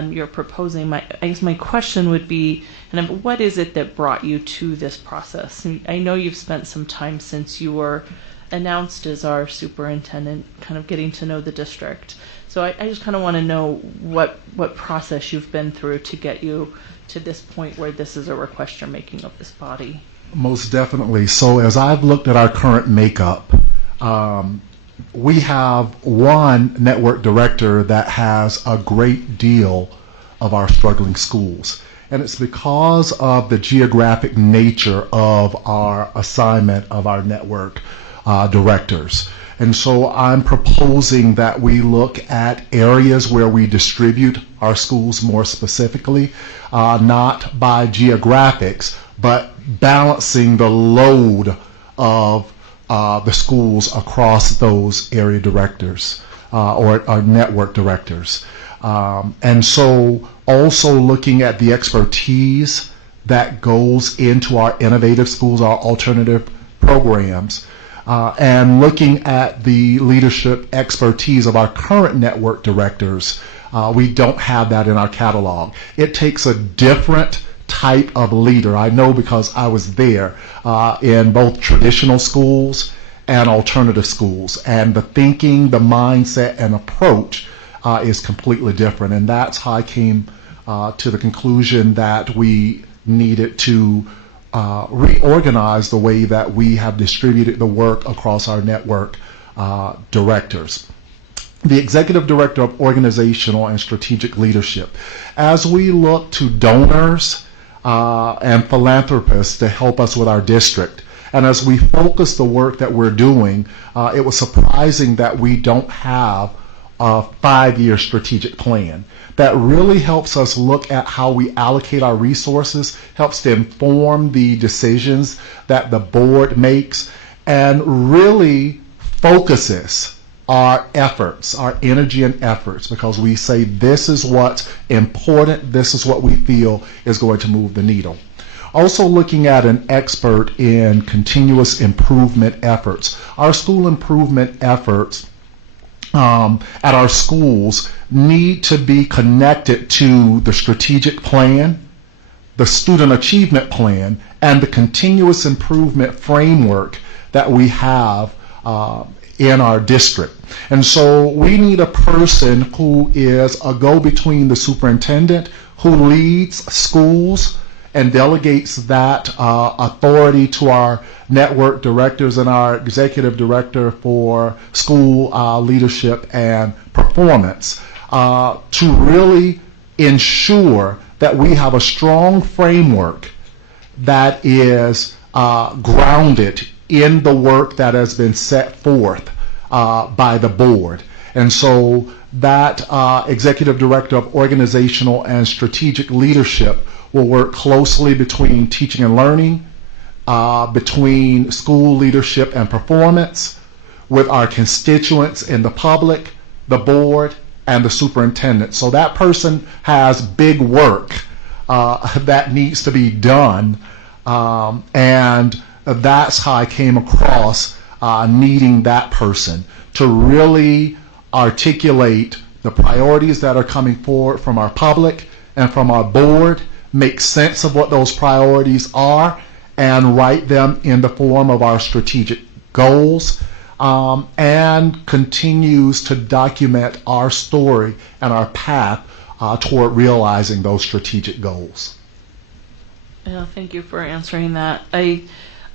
you're proposing. I guess my question would be, what is it that brought you to this process? I know you've spent some time since you were announced as our superintendent, kind of getting to know the district. So I just kind of want to know what process you've been through to get you to this point where this is a request you're making of this body. Most definitely. So as I've looked at our current makeup, we have one network director that has a great deal of our struggling schools. And it's because of the geographic nature of our assignment of our network directors. And so I'm proposing that we look at areas where we distribute our schools more specifically, not by geographics, but balancing the load of the schools across those area directors or network directors. And so also looking at the expertise that goes into our innovative schools, our alternative programs, and looking at the leadership expertise of our current network directors. We don't have that in our catalog. It takes a different type of leader. I know because I was there in both traditional schools and alternative schools, and the thinking, the mindset, and approach is completely different. And that's how I came to the conclusion that we needed to reorganize the way that we have distributed the work across our network directors. The Executive Director of Organizational and Strategic Leadership. As we look to donors and philanthropists to help us with our district, and as we focus the work that we're doing, it was surprising that we don't have a 5-year strategic plan. That really helps us look at how we allocate our resources, helps to inform the decisions that the board makes, and really focuses our efforts, our energy and efforts, because we say this is what's important, this is what we feel is going to move the needle. Also looking at an expert in continuous improvement efforts. Our school improvement efforts at our schools need to be connected to the strategic plan, the student achievement plan, and the continuous improvement framework that we have in our district. And so we need a person who is a go-between the superintendent, who leads schools and delegates that authority to our network directors and our executive director for school leadership and performance to really ensure that we have a strong framework that is grounded in the work that has been set forth by the board. And so that executive director of organizational and strategic leadership will work closely between teaching and learning, between school leadership and performance, with our constituents in the public, the board, and the superintendent. So that person has big work that needs to be done, and that's how I came across needing that person to really articulate the priorities that are coming forward from our public and from our board, make sense of what those priorities are, and write them in the form of our strategic goals, and continues to document our story and our path toward realizing those strategic goals. Yeah, thank you for answering that.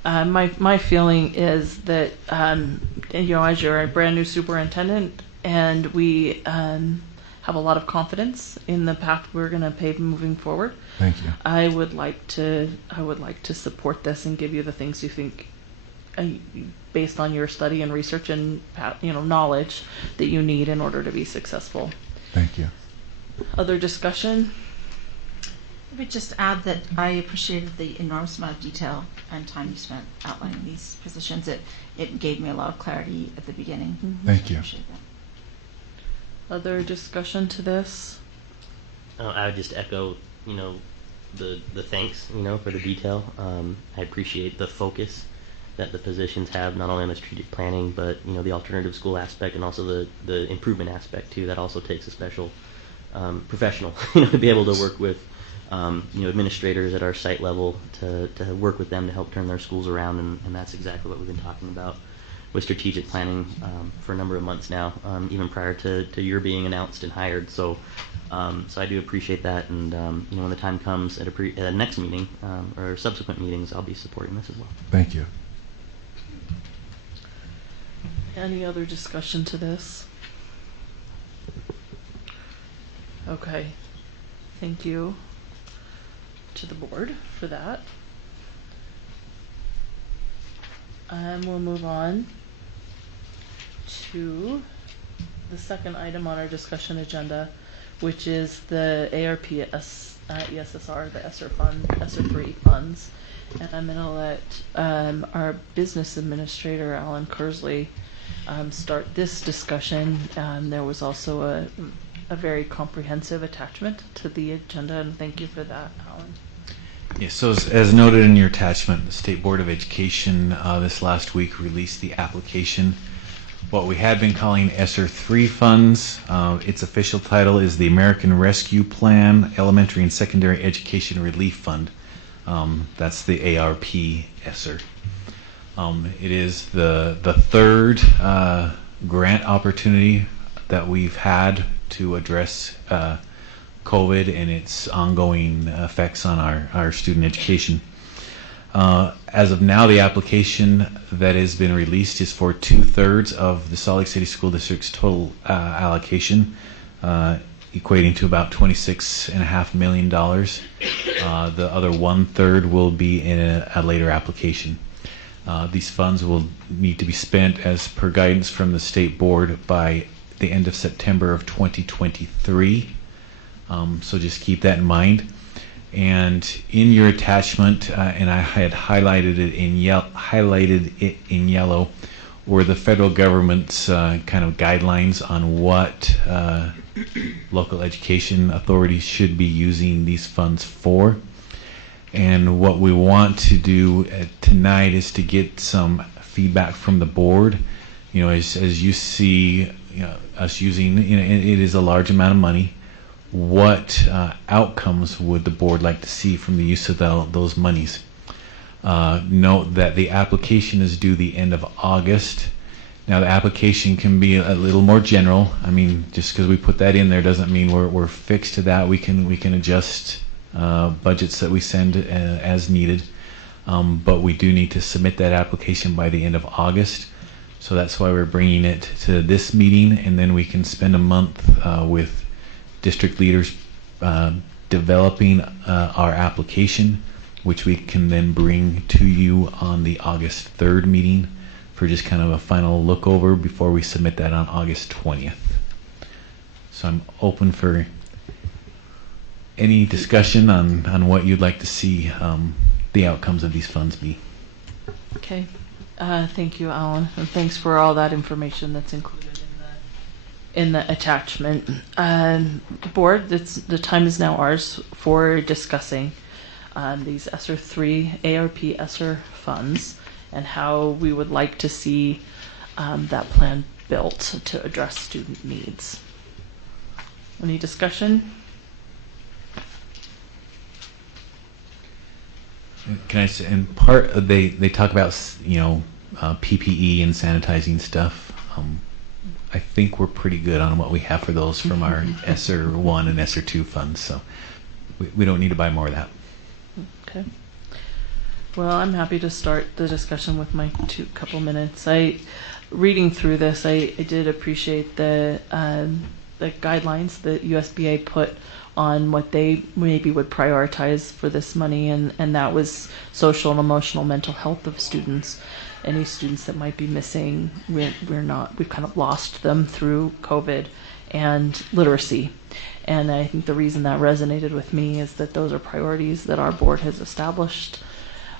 My feeling is that as you're a brand new superintendent, and we have a lot of confidence in the path we're going to pave moving forward. Thank you. I would like to support this and give you the things you think, based on your study and research and knowledge, that you need in order to be successful. Thank you. Other discussion? I would just add that I appreciated the enormous amount of detail and time you spent outlining these positions. It gave me a lot of clarity at the beginning. Mm-hmm. Thank you. I appreciate that. Other discussion to this? I would just echo, the thanks, for the detail. I appreciate the focus that the positions have, not only on the strategic planning, but the alternative school aspect and also the improvement aspect too. That also takes a special professional, to be able to work with administrators at our site level to work with them to help turn their schools around, and that's exactly what we've been talking about with strategic planning for a number of months now, even prior to your being announced and hired. So I do appreciate that, and when the time comes at a next meeting or subsequent meetings, I'll be supporting this as well. Thank you. Any other discussion to this? Okay. Thank you to the board for that. And we'll move on to the second item on our discussion agenda, which is the ARPS ESSR, the ESSER fund, ESSER 3 funds. And I'm going to let our business administrator, Alan Kersley, start this discussion. There was also a very comprehensive attachment to the agenda, and thank you for that, Alan. Yes, so as noted in your attachment, the State Board of Education this last week released the application, what we had been calling ESSER 3 funds. Its official title is the American Rescue Plan Elementary and Secondary Education Relief Fund. That's the ARP ESSER. It is the third grant opportunity that we've had to address COVID and its ongoing effects on our student education. As of now, the application that has been released is for 2/3 of the Salt Lake City School District's total allocation, equating to about $26.5 million. The other 1/3 will be in a later application. These funds will need to be spent as per guidance from the State Board by the end of September of 2023. So just keep that in mind. And in your attachment, and I had highlighted it in yellow, were the federal government's kind of guidelines on what local education authorities should be using these funds for. And what we want to do tonight is to get some feedback from the board. As you see, us using, it is a large amount of money. What outcomes would the board like to see from the use of those monies? Note that the application is due the end of August. Now the application can be a little more general. I mean, just because we put that in there doesn't mean we're fixed to that. We can adjust budgets that we send as needed, but we do need to submit that application by the end of August. So that's why we're bringing it to this meeting, and then we can spend a month with district leaders developing our application, which we can then bring to you on the August 3rd meeting for just kind of a final look over before we submit that on August 20th. So I'm open for any discussion on what you'd like to see the outcomes of these funds be. Okay. Thank you, Alan, and thanks for all that information that's included in the attachment. Board, the time is now ours for discussing these ESSER 3 ARP ESSER funds and how we would like to see that plan built to address student needs. Any discussion? Can I say, and part of they talk about PPE and sanitizing stuff. I think we're pretty good on what we have for those from our ESSER 1 and ESSER 2 funds, so we don't need to buy more of that. Okay. Well, I'm happy to start the discussion with my couple minutes. Reading through this, I did appreciate the guidelines that USBA put on what they maybe would prioritize for this money, and that was social and emotional mental health of students. Any students that might be missing, we've kind of lost them through COVID, and literacy. And I think the reason that resonated with me is that those are priorities that our board has established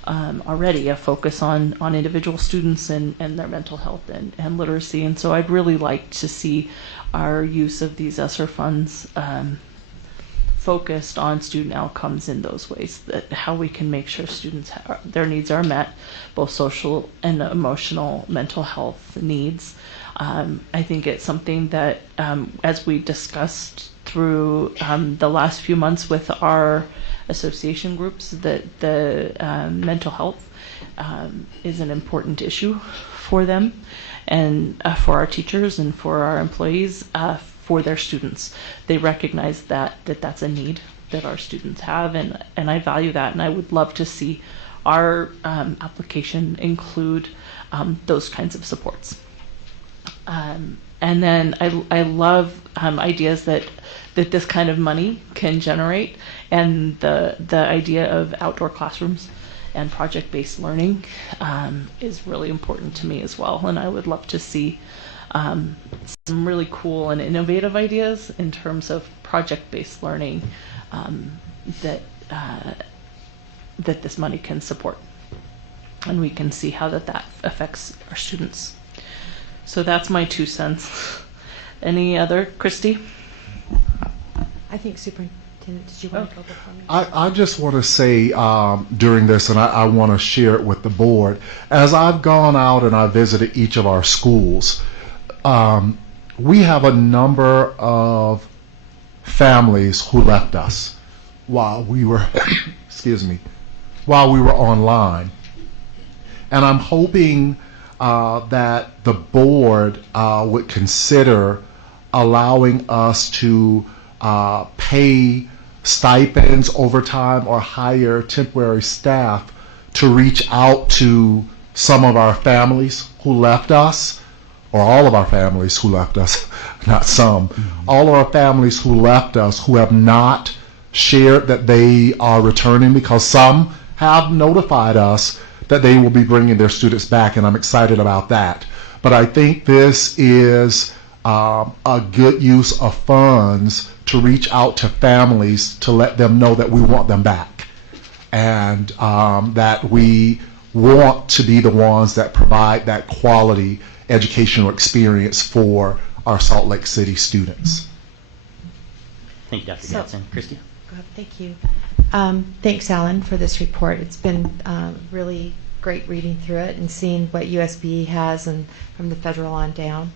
already, a focus on individual students and their mental health and literacy. And so I'd really like to see our use of these ESSER funds focused on student outcomes in those ways, that how we can make sure students their needs are met, both social and emotional mental health needs. I think it's something that, as we discussed through the last few months with our association groups, that the mental health is an important issue for them, and for our teachers and for our employees, for their students. They recognize that's a need that our students have, and I value that, and I would love to see our application include those kinds of supports. And then I love ideas that this kind of money can generate, and the idea of outdoor classrooms and project-based learning is really important to me as well. And I would love to see some really cool and innovative ideas in terms of project-based learning that this money can support, and we can see how that affects our students. So that's my 2 cents. Any other, Christy? I think Superintendent, did you want to go before me? I just want to say during this, and I want to share it with the board, as I've gone out and I visited each of our schools, we have a number of families who left us while we were, excuse me, while we were online. And I'm hoping that the board would consider allowing us to pay stipends, overtime, or hire temporary staff to reach out to some of our families who left us, or all of our families who left us, not some, all of our families who left us who have not shared that they are returning, because some have notified us that they will be bringing their students back, and I'm excited about that. But I think this is a good use of funds to reach out to families to let them know that we want them back, and that we want to be the ones that provide that quality educational experience for our Salt Lake City students. Thank you, Dr. So- Gadsden. Christy? Go ahead. Thank you. Thanks, Alan, for this report. It's been really great reading through it and seeing what USB has and from the federal on down.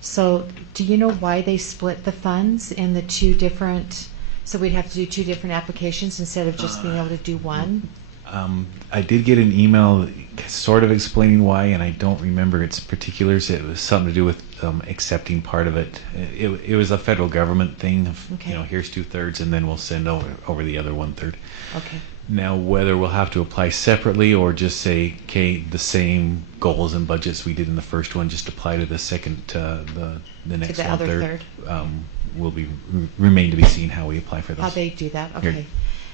So do you know why they split the funds in the 2 different, so we'd have to do 2 different applications instead of just being able to do one? I did get an email sort of explaining why, and I don't remember its particulars. It was something to do with accepting part of it. It was a federal government thing of, Okay. here's 2/3 and then we'll send over the other 1/3. Okay. Now, whether we'll have to apply separately or just say, okay, the same goals and budgets we did in the first one, just apply to the second, the next the other 1/3, third. will remain to be seen how we apply for those. How they do that, Here. okay.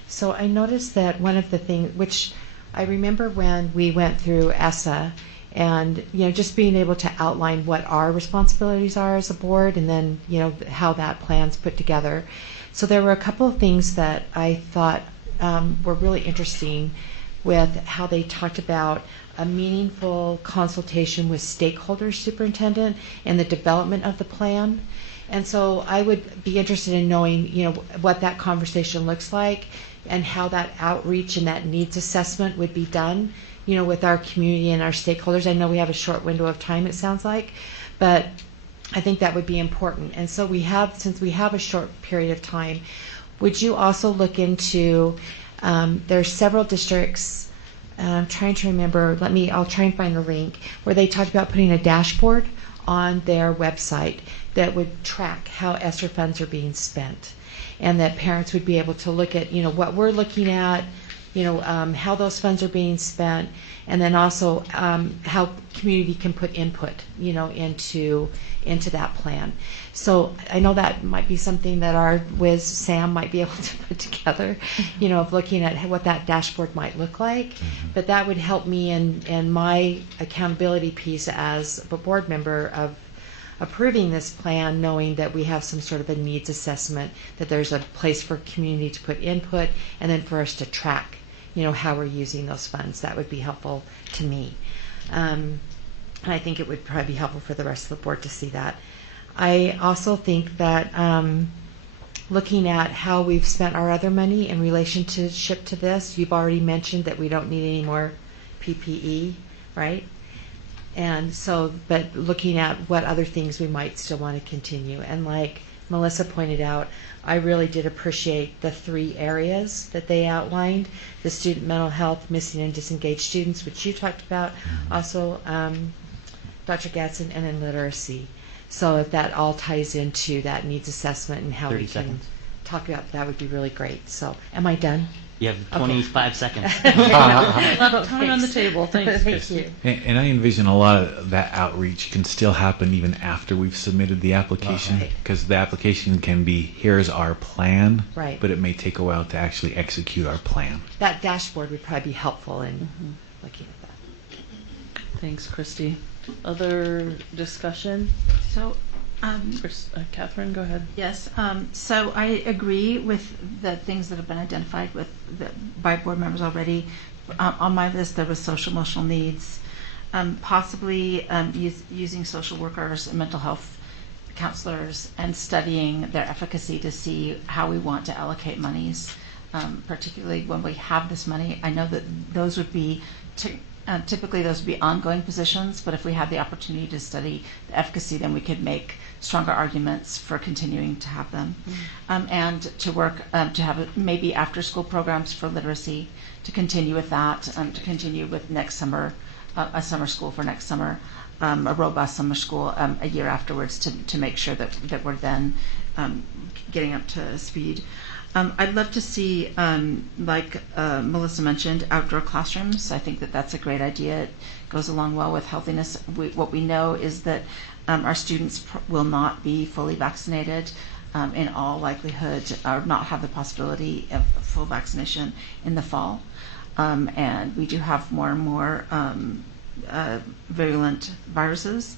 So I noticed that one of the things, which I remember when we went through ESSA, and just being able to outline what our responsibilities are as a board, and then how that plan's put together. So there were a couple of things that I thought were really interesting with how they talked about a meaningful consultation with stakeholders, superintendent, and the development of the plan. And so I would be interested in knowing, what that conversation looks like and how that outreach and that needs assessment would be done, with our community and our stakeholders. I know we have a short window of time, it sounds like, but I think that would be important. And so since we have a short period of time, would you also look into, there are several districts, I'm trying to remember, I'll try and find the link, where they talked about putting a dashboard on their website that would track how ESSER funds are being spent, and that parents would be able to look at, what we're looking at, how those funds are being spent, and then also how community can put input, into that plan. So I know that might be something that our whiz Sam might be able to put together, of looking at what that dashboard might look like. But that would help me in my accountability piece as a board member of approving this plan, knowing that we have some sort of a needs assessment, that there's a place for community to put input, and then for us to track, how we're using those funds. That would be helpful to me. And I think it would probably be helpful for the rest of the board to see that. I also think that looking at how we've spent our other money in relationship to this. You've already mentioned that we don't need any more PPE, right? And so, but looking at what other things we might still want to continue. And like Melissa pointed out, I really did appreciate the 3 areas that they outlined: the student mental health, missing and disengaged students, which you talked about, also Dr. Gadsden, and then literacy. So if that all ties into that needs assessment and how 30 we can seconds. talk about that, would be really great. So am I done? You have 25 seconds. Time on the table. Thanks, Thank Christy. you. And I envision a lot of that outreach can still happen even after we've submitted the application, Right. because the application can be, here's our plan, Right. but it may take a while to actually execute our plan. That dashboard would probably be helpful in looking at that. Thanks, Christy. Other discussion? So, Catherine, go ahead. yes, so I agree with the things that have been identified by board members already. On my list, there was social emotional needs, possibly using social workers and mental health counselors and studying their efficacy to see how we want to allocate monies, particularly when we have this money. I know that those would be typically those would be ongoing positions, but if we had the opportunity to study the efficacy, then we could make stronger arguments for continuing to have them. And to work to have maybe after school programs for literacy, to continue with that, to continue with next summer, a summer school for next summer, a robust summer school a year afterwards, to make sure that we're then getting up to speed. I'd love to see, like Melissa mentioned, outdoor classrooms. I think that that's a great idea. It goes along well with healthiness. What we know is that our students will not be fully vaccinated in all likelihood, or not have the possibility of full vaccination in the fall. And we do have more and more virulent viruses.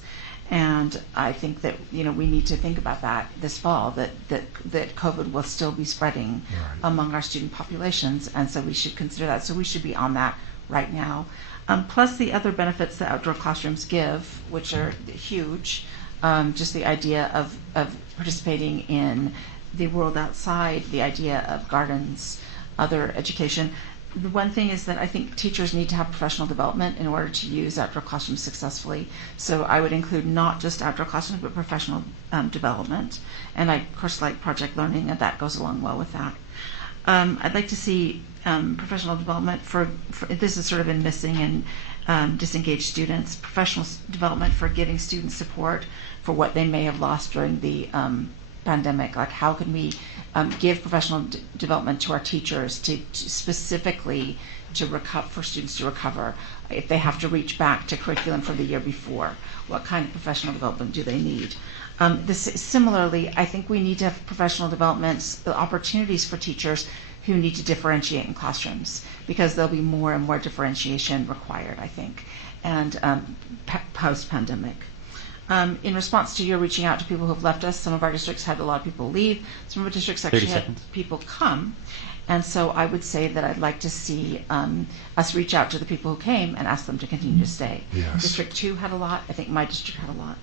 And I think that we need to think about that this fall, that COVID will still be spreading among our student populations, and so we should consider that. So we should be on that right now. Plus the other benefits that outdoor classrooms give, which are huge, just the idea of participating in the world outside, the idea of gardens, other education. The one thing is that I think teachers need to have professional development in order to use outdoor classrooms successfully. So I would include not just outdoor classrooms, but professional development. And I, of course, like project learning, and that goes along well with that. I'd like to see professional development for this has sort of been missing in disengaged students, professional development for giving students support for what they may have lost during the pandemic. Like, how can we give professional development to our teachers to specifically for students to recover if they have to reach back to curriculum from the year before? What kind of professional development do they need? Similarly, I think we need to have professional development opportunities for teachers who need to differentiate in classrooms, because there'll be more and more differentiation required, I think, and post-pandemic. In response to your reaching out to people who have left us, some of our districts had a lot of people leave. Some of our districts actually had people come. And so I would say that I'd like to see us reach out to the people who came and ask them to continue to stay. Yes. District 2 had a lot. I think my district had a lot.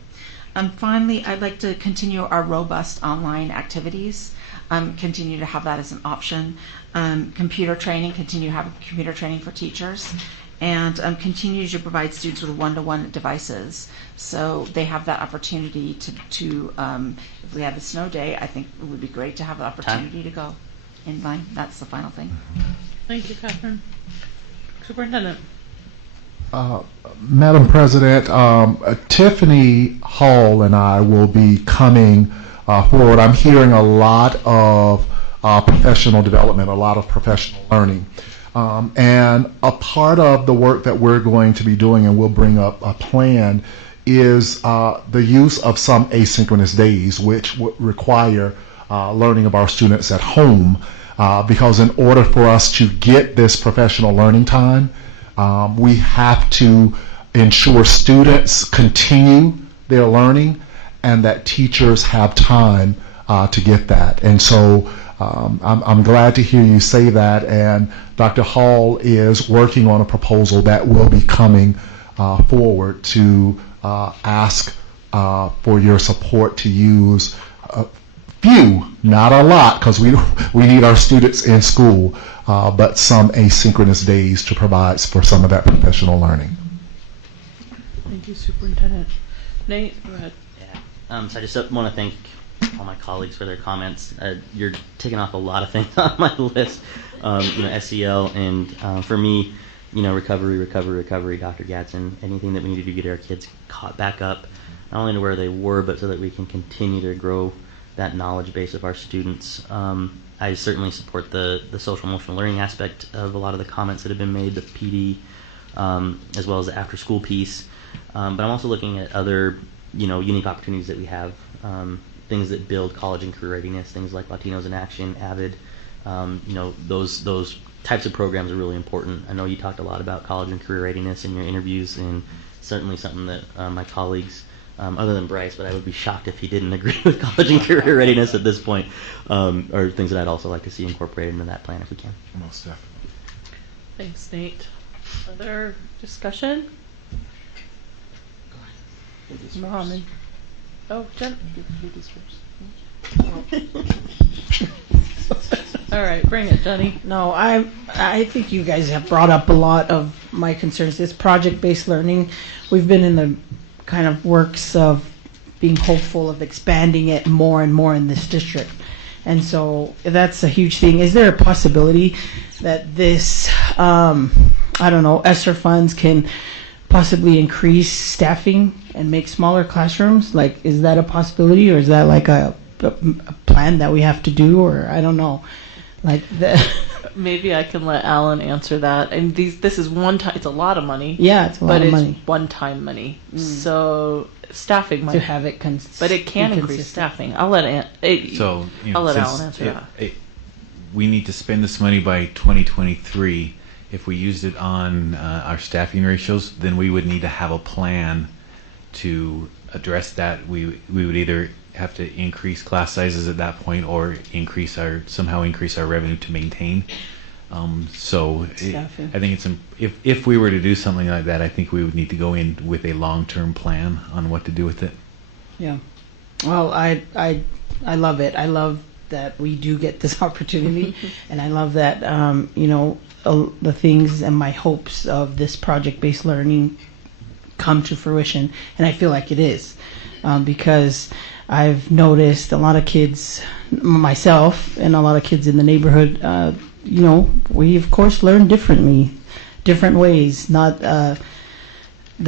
Finally, I'd like to continue our robust online activities, continue to have that as an option. Computer training, continue to have computer training for teachers. And continue to provide students with one-to-one devices, so they have that opportunity to if we have a snow day, I think it would be great to have the opportunity to go in line. That's the final thing. Thank you, Catherine. Superintendent. Madam President, Tiffany Hall and I will be coming forward. I'm hearing a lot of professional development, a lot of professional learning. And a part of the work that we're going to be doing, and we'll bring up a plan, is the use of some asynchronous days, which would require learning of our students at home, because in order for us to get this professional learning time, we have to ensure students continue their learning and that teachers have time to get that. And so I'm glad to hear you say that, and Dr. Hall is working on a proposal that will be coming forward to ask for your support to use few, not a lot, because we need our students in school, but some asynchronous days to provide for some of that professional learning. Thank you, Superintendent. Nate, go ahead. Yeah. So I just want to thank all my colleagues for their comments. You're taking off a lot of things on my list. SEL and for me, recovery, Dr. Gadsden, anything that we need to do to get our kids caught back up, not only to where they were, but so that we can continue to grow that knowledge base of our students. I certainly support the social emotional learning aspect of a lot of the comments that have been made, the PD, as well as the after school piece. But I'm also looking at other, unique opportunities that we have, things that build college and career readiness, things like Latinos in Action, AVID. Those types of programs are really important. I know you talked a lot about college and career readiness in your interviews, and certainly something that my colleagues, other than Bryce, but I would be shocked if he didn't agree with college and career readiness at this point, are things that I'd also like to see incorporated into that plan if we can. Most definitely. Thanks, Nate. Other discussion? Mohammed. Oh, Jen. All right, bring it, Jenny. No, I think you guys have brought up a lot of my concerns. This project-based learning, we've been in the kind of works of being hopeful of expanding it more and more in this district. And so that's a huge thing. Is there a possibility that this, ESSER funds can possibly increase staffing and make smaller classrooms? Like, is that a possibility, or is that like a plan that we have to do, or I don't know. Like maybe I can let Alan answer that. And this is one time. It's a lot of money. Yeah, it's a lot of money. But it's one-time money. So staffing might to have it, but it can increase staffing. I'll let I'll let Alan answer that. We need to spend this money by 2023. If we used it on our staffing ratios, then we would need to have a plan to address that. We would either have to increase class sizes at that point, or somehow increase our revenue to maintain. I think it's if we were to do something like that, I think we would need to go in with a long-term plan on what to do with it. Yeah. Well, I love it. I love that we do get this opportunity, and I love that the things and my hopes of this project-based learning come to fruition, and I feel like it is, because I've noticed a lot of kids, myself, and a lot of kids in the neighborhood, we of course learn differently, different ways. Not the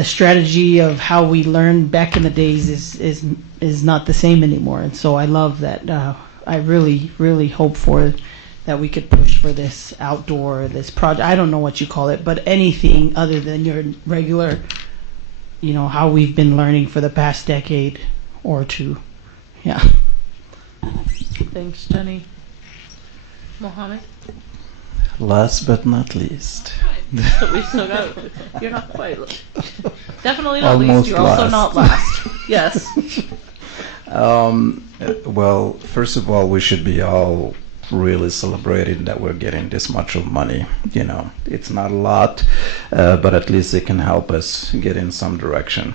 strategy of how we learned back in the days is not the same anymore. And so I love that. I really, really hope for that we could push for this this project. I don't know what you call it, but anything other than your regular, how we've been learning for the past decade or two. Yeah. Thanks, Jenny. Mohammed? Last but not least. We still got. You're not quite. Definitely not Almost least. You're also last. not last. Yes. Well, first of all, we should be all really celebrating that we're getting this much of money. It's not a lot, but at least it can help us get in some direction.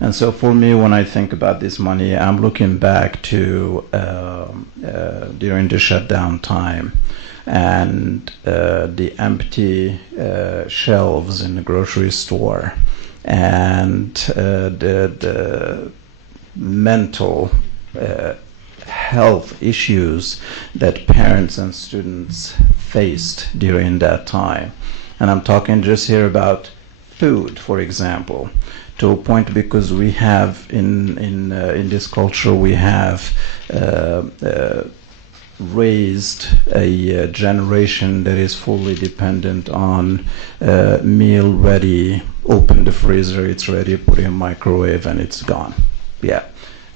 And so for me, when I think about this money, I'm looking back to during the shutdown time, and the empty shelves in the grocery store, and the mental health issues that parents and students faced during that time. And I'm talking just here about food, for example, to a point, because we have in this culture, we have raised a generation that is fully dependent on meal ready, open the freezer, it's ready, put in microwave, and it's gone. Yeah.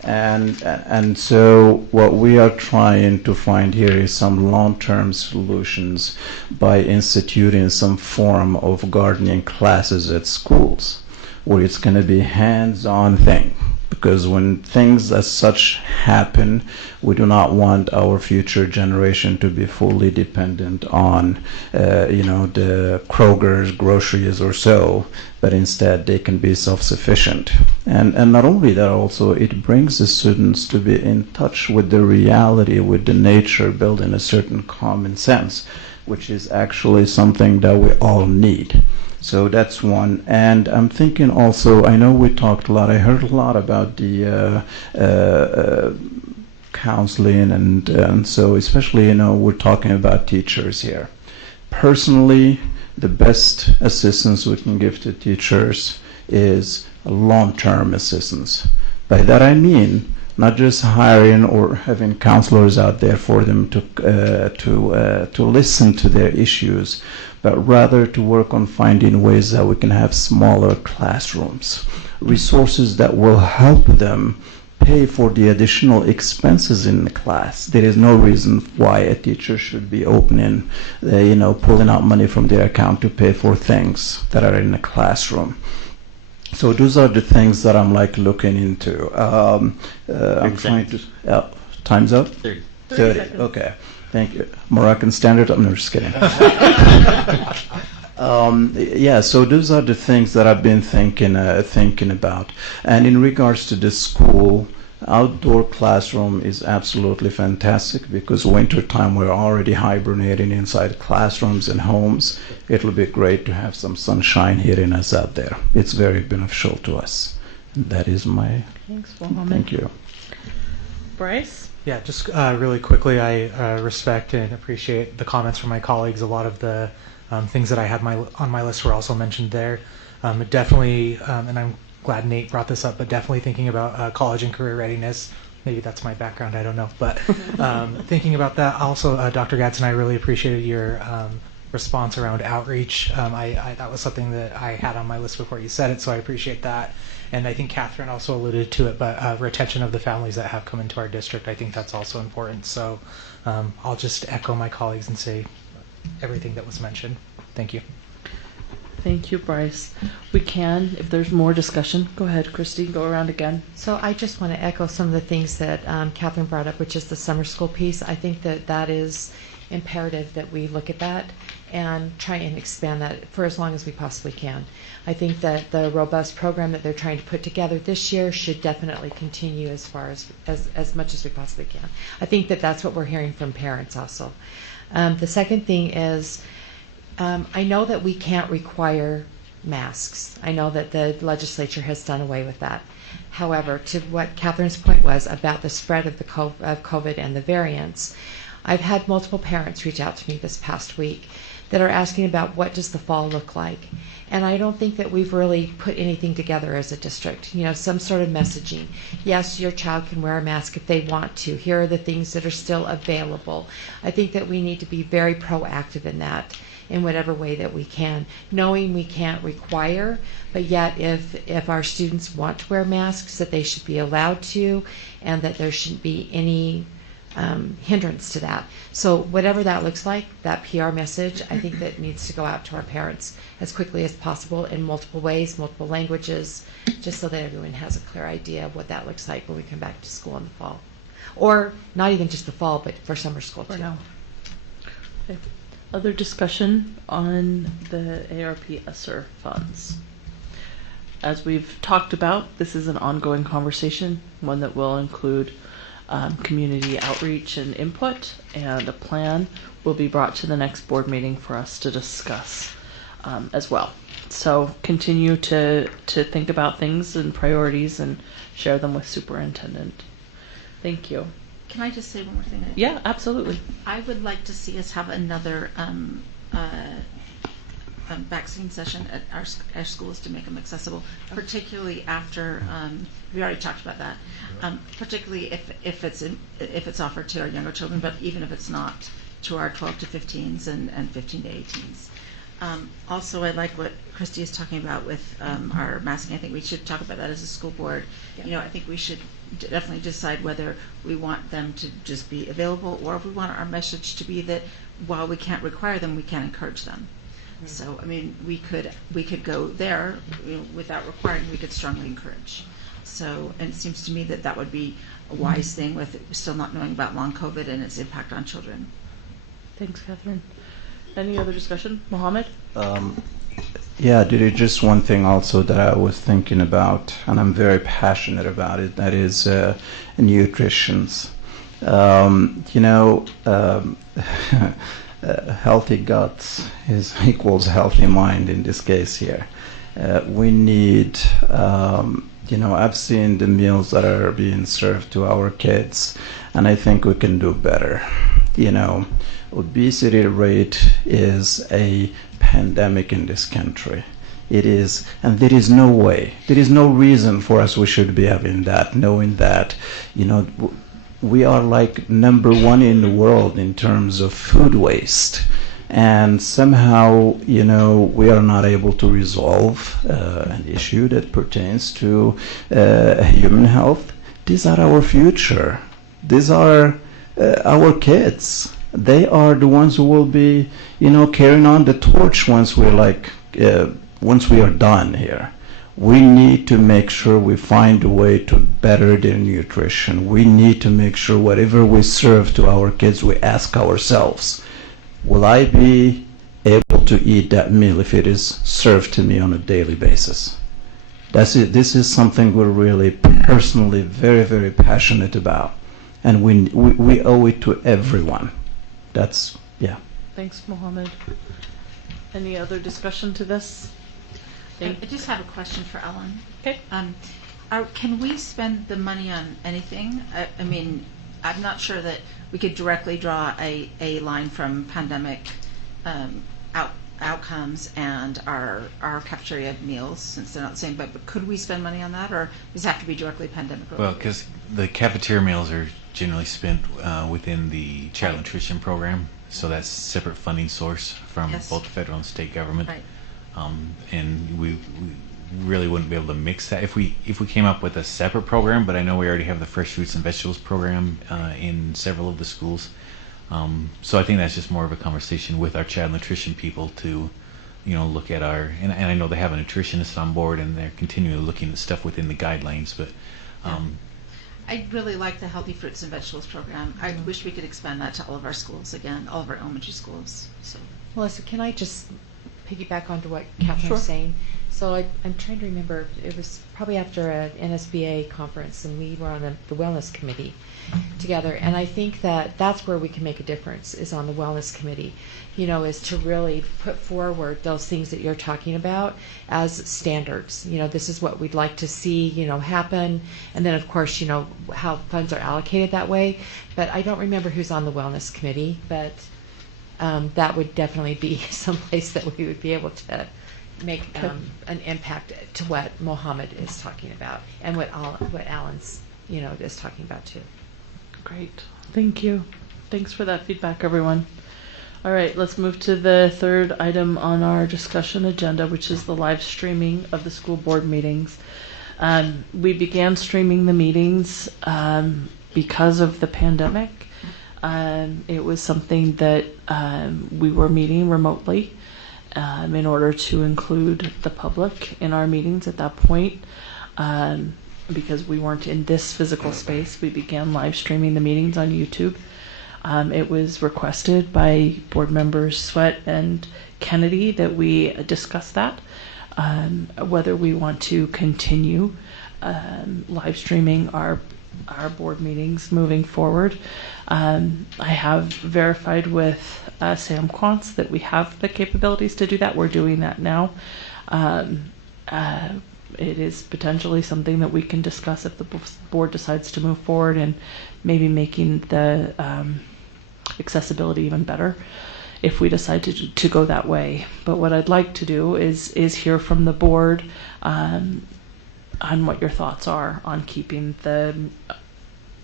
And so what we are trying to find here is some long-term solutions by instituting some form of gardening classes at schools, where it's going to be hands-on thing. because when things as such happen, we do not want our future generation to be fully dependent on, the Kroger's groceries or so, but instead they can be self-sufficient. And not only that, also it brings the students to be in touch with the reality, with the nature, building a certain common sense, which is actually something that we all need. So that's one. And I'm thinking also, I know we talked a lot, I heard a lot about the counseling, and so especially, we're talking about teachers here. Personally, the best assistance we can give to teachers is long-term assistance. By that I mean not just hiring or having counselors out there for them to listen to their issues, but rather to work on finding ways that we can have smaller classrooms, resources that will help them pay for the additional expenses in the class. There is no reason why a teacher should be opening, pulling out money from their account to pay for things that are in the classroom. So those are the things that I'm looking into. I'm trying to. Time's up. 30. 30. Okay. Thank you. Moroccan Standard. I'm just kidding. So those are the things that I've been thinking about. And in regards to the school, outdoor classroom is absolutely fantastic, because winter time we're already hibernating inside classrooms and homes. It'll be great to have some sunshine hitting us out there. It's very beneficial to us. And that is my. Thanks, Mohammed. Thank you. Bryce? Yeah, just really quickly, I respect and appreciate the comments from my colleagues. A lot of the things that I had on my list were also mentioned there. Definitely, and I'm glad Nate brought this up, but definitely thinking about college and career readiness. Maybe that's my background, I don't know. But thinking about that, also, Dr. Gadsden, I really appreciated your response around outreach. That was something that I had on my list before you said it, so I appreciate that. And I think Catherine also alluded to it, but retention of the families that have come into our district, I think that's also important. So I'll just echo my colleagues and say everything that was mentioned. Thank you. Thank you, Bryce. We can, if there's more discussion, go ahead, Christy, go around again. So I just want to echo some of the things that Catherine brought up, which is the summer school piece. I think that is imperative that we look at that and try and expand that for as long as we possibly can. I think that the robust program that they're trying to put together this year should definitely continue as far as much as we possibly can. I think that that's what we're hearing from parents also. The second thing is, I know that we can't require masks. I know that the legislature has done away with that. However, to what Catherine's point was about the spread of COVID and the variants, I've had multiple parents reach out to me this past week that are asking about what does the fall look like. And I don't think that we've really put anything together as a district, some sort of messaging. Yes, your child can wear a mask if they want to. Here are the things that are still available. I think that we need to be very proactive in that in whatever way that we can, knowing we can't require, but yet if our students want to wear masks, that they should be allowed to, and that there shouldn't be any hindrance to that. So whatever that looks like, that PR message, I think that needs to go out to our parents as quickly as possible in multiple ways, multiple languages, just so that everyone has a clear idea of what that looks like when we come back to school in the fall. Or not even just the fall, but for summer school too. Okay. Other discussion on the ARP ESSER funds? As we've talked about, this is an ongoing conversation, one that will include community outreach and input, and a plan will be brought to the next board meeting for us to discuss as well. So continue to think about things and priorities and share them with superintendent. Thank you. Can I just say one more thing? Yeah, absolutely. I would like to see us have another vaccine session at our schools to make them accessible, particularly after we already talked about that. Particularly if it's offered to our younger children, but even if it's not, to our 12 to 15s and 15 to 18s. Also, I like what Christy is talking about with our masking. I think we should talk about that as a school board. Yep. I think we should definitely decide whether we want them to just be available, or if we want our message to be that while we can't require them, we can encourage them. Mm-hmm. So, I mean, we could go there without requiring. We could strongly encourage. So, and it seems to me that that would be a wise thing with still not knowing about long COVID and its impact on children. Thanks, Catherine. Any other discussion? Mohammed? Yeah, there is just one thing also that I was thinking about, and I'm very passionate about it. That is nutrition. Healthy guts equals healthy mind in this case here. We need, I've seen the meals that are being served to our kids, and I think we can do better. Obesity rate is a pandemic in this country. It is, and there is no way, there is no reason for us we should be having that, knowing that, we are like number one in the world in terms of food waste. And somehow, we are not able to resolve an issue that pertains to human health. These are our future. These are our kids. They are the ones who will be, carrying on the torch once we are done here. We need to make sure we find a way to better their nutrition. We need to make sure whatever we serve to our kids, we ask ourselves, will I be able to eat that meal if it is served to me on a daily basis? That's it. This is something we're really personally very, very passionate about. And we owe it to everyone. Yeah. Thanks, Mohammed. Any other discussion to this? I just have a question for Ellen. Okay. Can we spend the money on anything? I mean, I'm not sure that we could directly draw a line from pandemic outcomes and our cafeteria meals, since they're not the same, but could we spend money on that, or does it have to be directly pandemic related? Well, because the cafeteria meals are generally spent within the child nutrition program, so that's separate funding source from both the federal and state government. Right. And we really wouldn't be able to mix that if we came up with a separate program. But I know we already have the fresh fruits and vegetables program in several of the schools. So I think that's just more of a conversation with our child nutrition people to, look at our, and I know they have a nutritionist on board and they're continually looking at stuff within the guidelines. But I really like the Healthy Fruits and Vegetables program. I wish we could expand that to all of our schools again, all of our elementary schools. So, Melissa, can I just piggyback onto what Catherine was saying? So I'm trying to remember, it was probably after an NSBA conference, and we were on the wellness committee together, and I think that's where we can make a difference, is on the wellness committee, is to really put forward those things that you're talking about as standards. This is what we'd like to see, happen, and then of course, how funds are allocated that way. But I don't remember who's on the wellness committee, but that would definitely be someplace that we would be able to make an impact to what Mohammed is talking about, and what Alan's is talking about too. Great. Thank you. Thanks for that feedback, everyone. All right, let's move to the third item on our discussion agenda, which is the live streaming of the school board meetings. We began streaming the meetings because of the pandemic. It was something that we were meeting remotely in order to include the public in our meetings at that point. Because we weren't in this physical space, we began live streaming the meetings on YouTube. It was requested by board members Sweat and Kennedy that we discuss that, whether we want to continue live streaming our board meetings moving forward. I have verified with Sam Quantz that we have the capabilities to do that. We're doing that now. It is potentially something that we can discuss if the board decides to move forward, and maybe making the accessibility even better if we decide to go that way. But what I'd like to do is hear from the board on what your thoughts are on keeping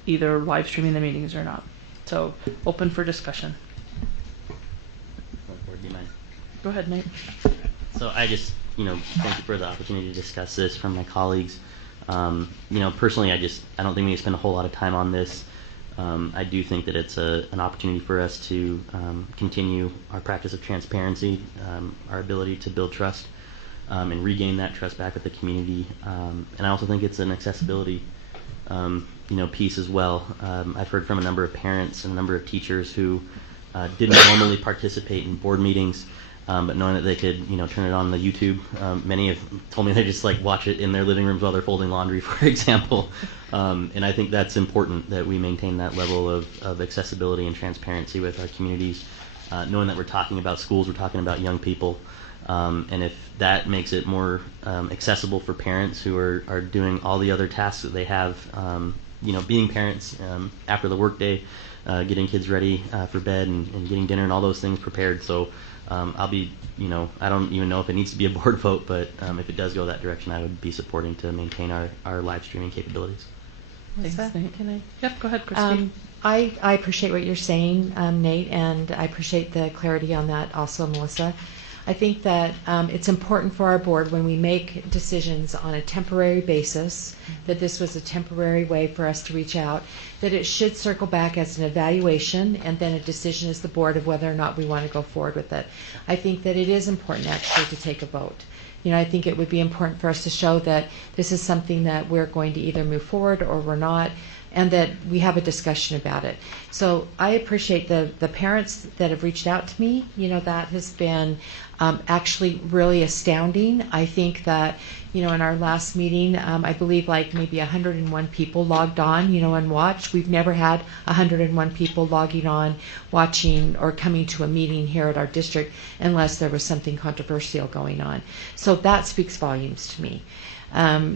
either live streaming the meetings or not. So open for discussion. Board, do you mind? Go ahead, Nate. So I just, thank you for the opportunity to discuss this from my colleagues. Personally, I don't think we need to spend a whole lot of time on this. I do think that it's an opportunity for us to continue our practice of transparency, our ability to build trust and regain that trust back with the community. And I also think it's an accessibility piece as well. I've heard from a number of parents and a number of teachers who didn't normally participate in board meetings, but knowing that they could, turn it on the YouTube. Many have told me they just watch it in their living rooms while they're folding laundry, for example. And I think that's important that we maintain that level of accessibility and transparency with our communities, knowing that we're talking about schools, we're talking about young people. And if that makes it more accessible for parents who are doing all the other tasks that they have, being parents after the workday, getting kids ready for bed and getting dinner and all those things prepared. So I'll be, I don't even know if it needs to be a board vote, but if it does go that direction, I would be supporting to maintain our live streaming capabilities. Thanks, Nate. Can I? Yep, go ahead, Christine. I appreciate what you're saying, Nate, and I appreciate the clarity on that also, Melissa. I think that it's important for our board when we make decisions on a temporary basis, that this was a temporary way for us to reach out, that it should circle back as an evaluation and then a decision as the board of whether or not we want to go forward with it. I think that it is important actually to take a vote. I think it would be important for us to show that this is something that we're going to either move forward or we're not, and that we have a discussion about it. So I appreciate the parents that have reached out to me. That has been actually really astounding. I think that, in our last meeting, I believe maybe 101 people logged on, and watched. We've never had 101 people logging on, watching, or coming to a meeting here at our district unless there was something controversial going on. So that speaks volumes to me.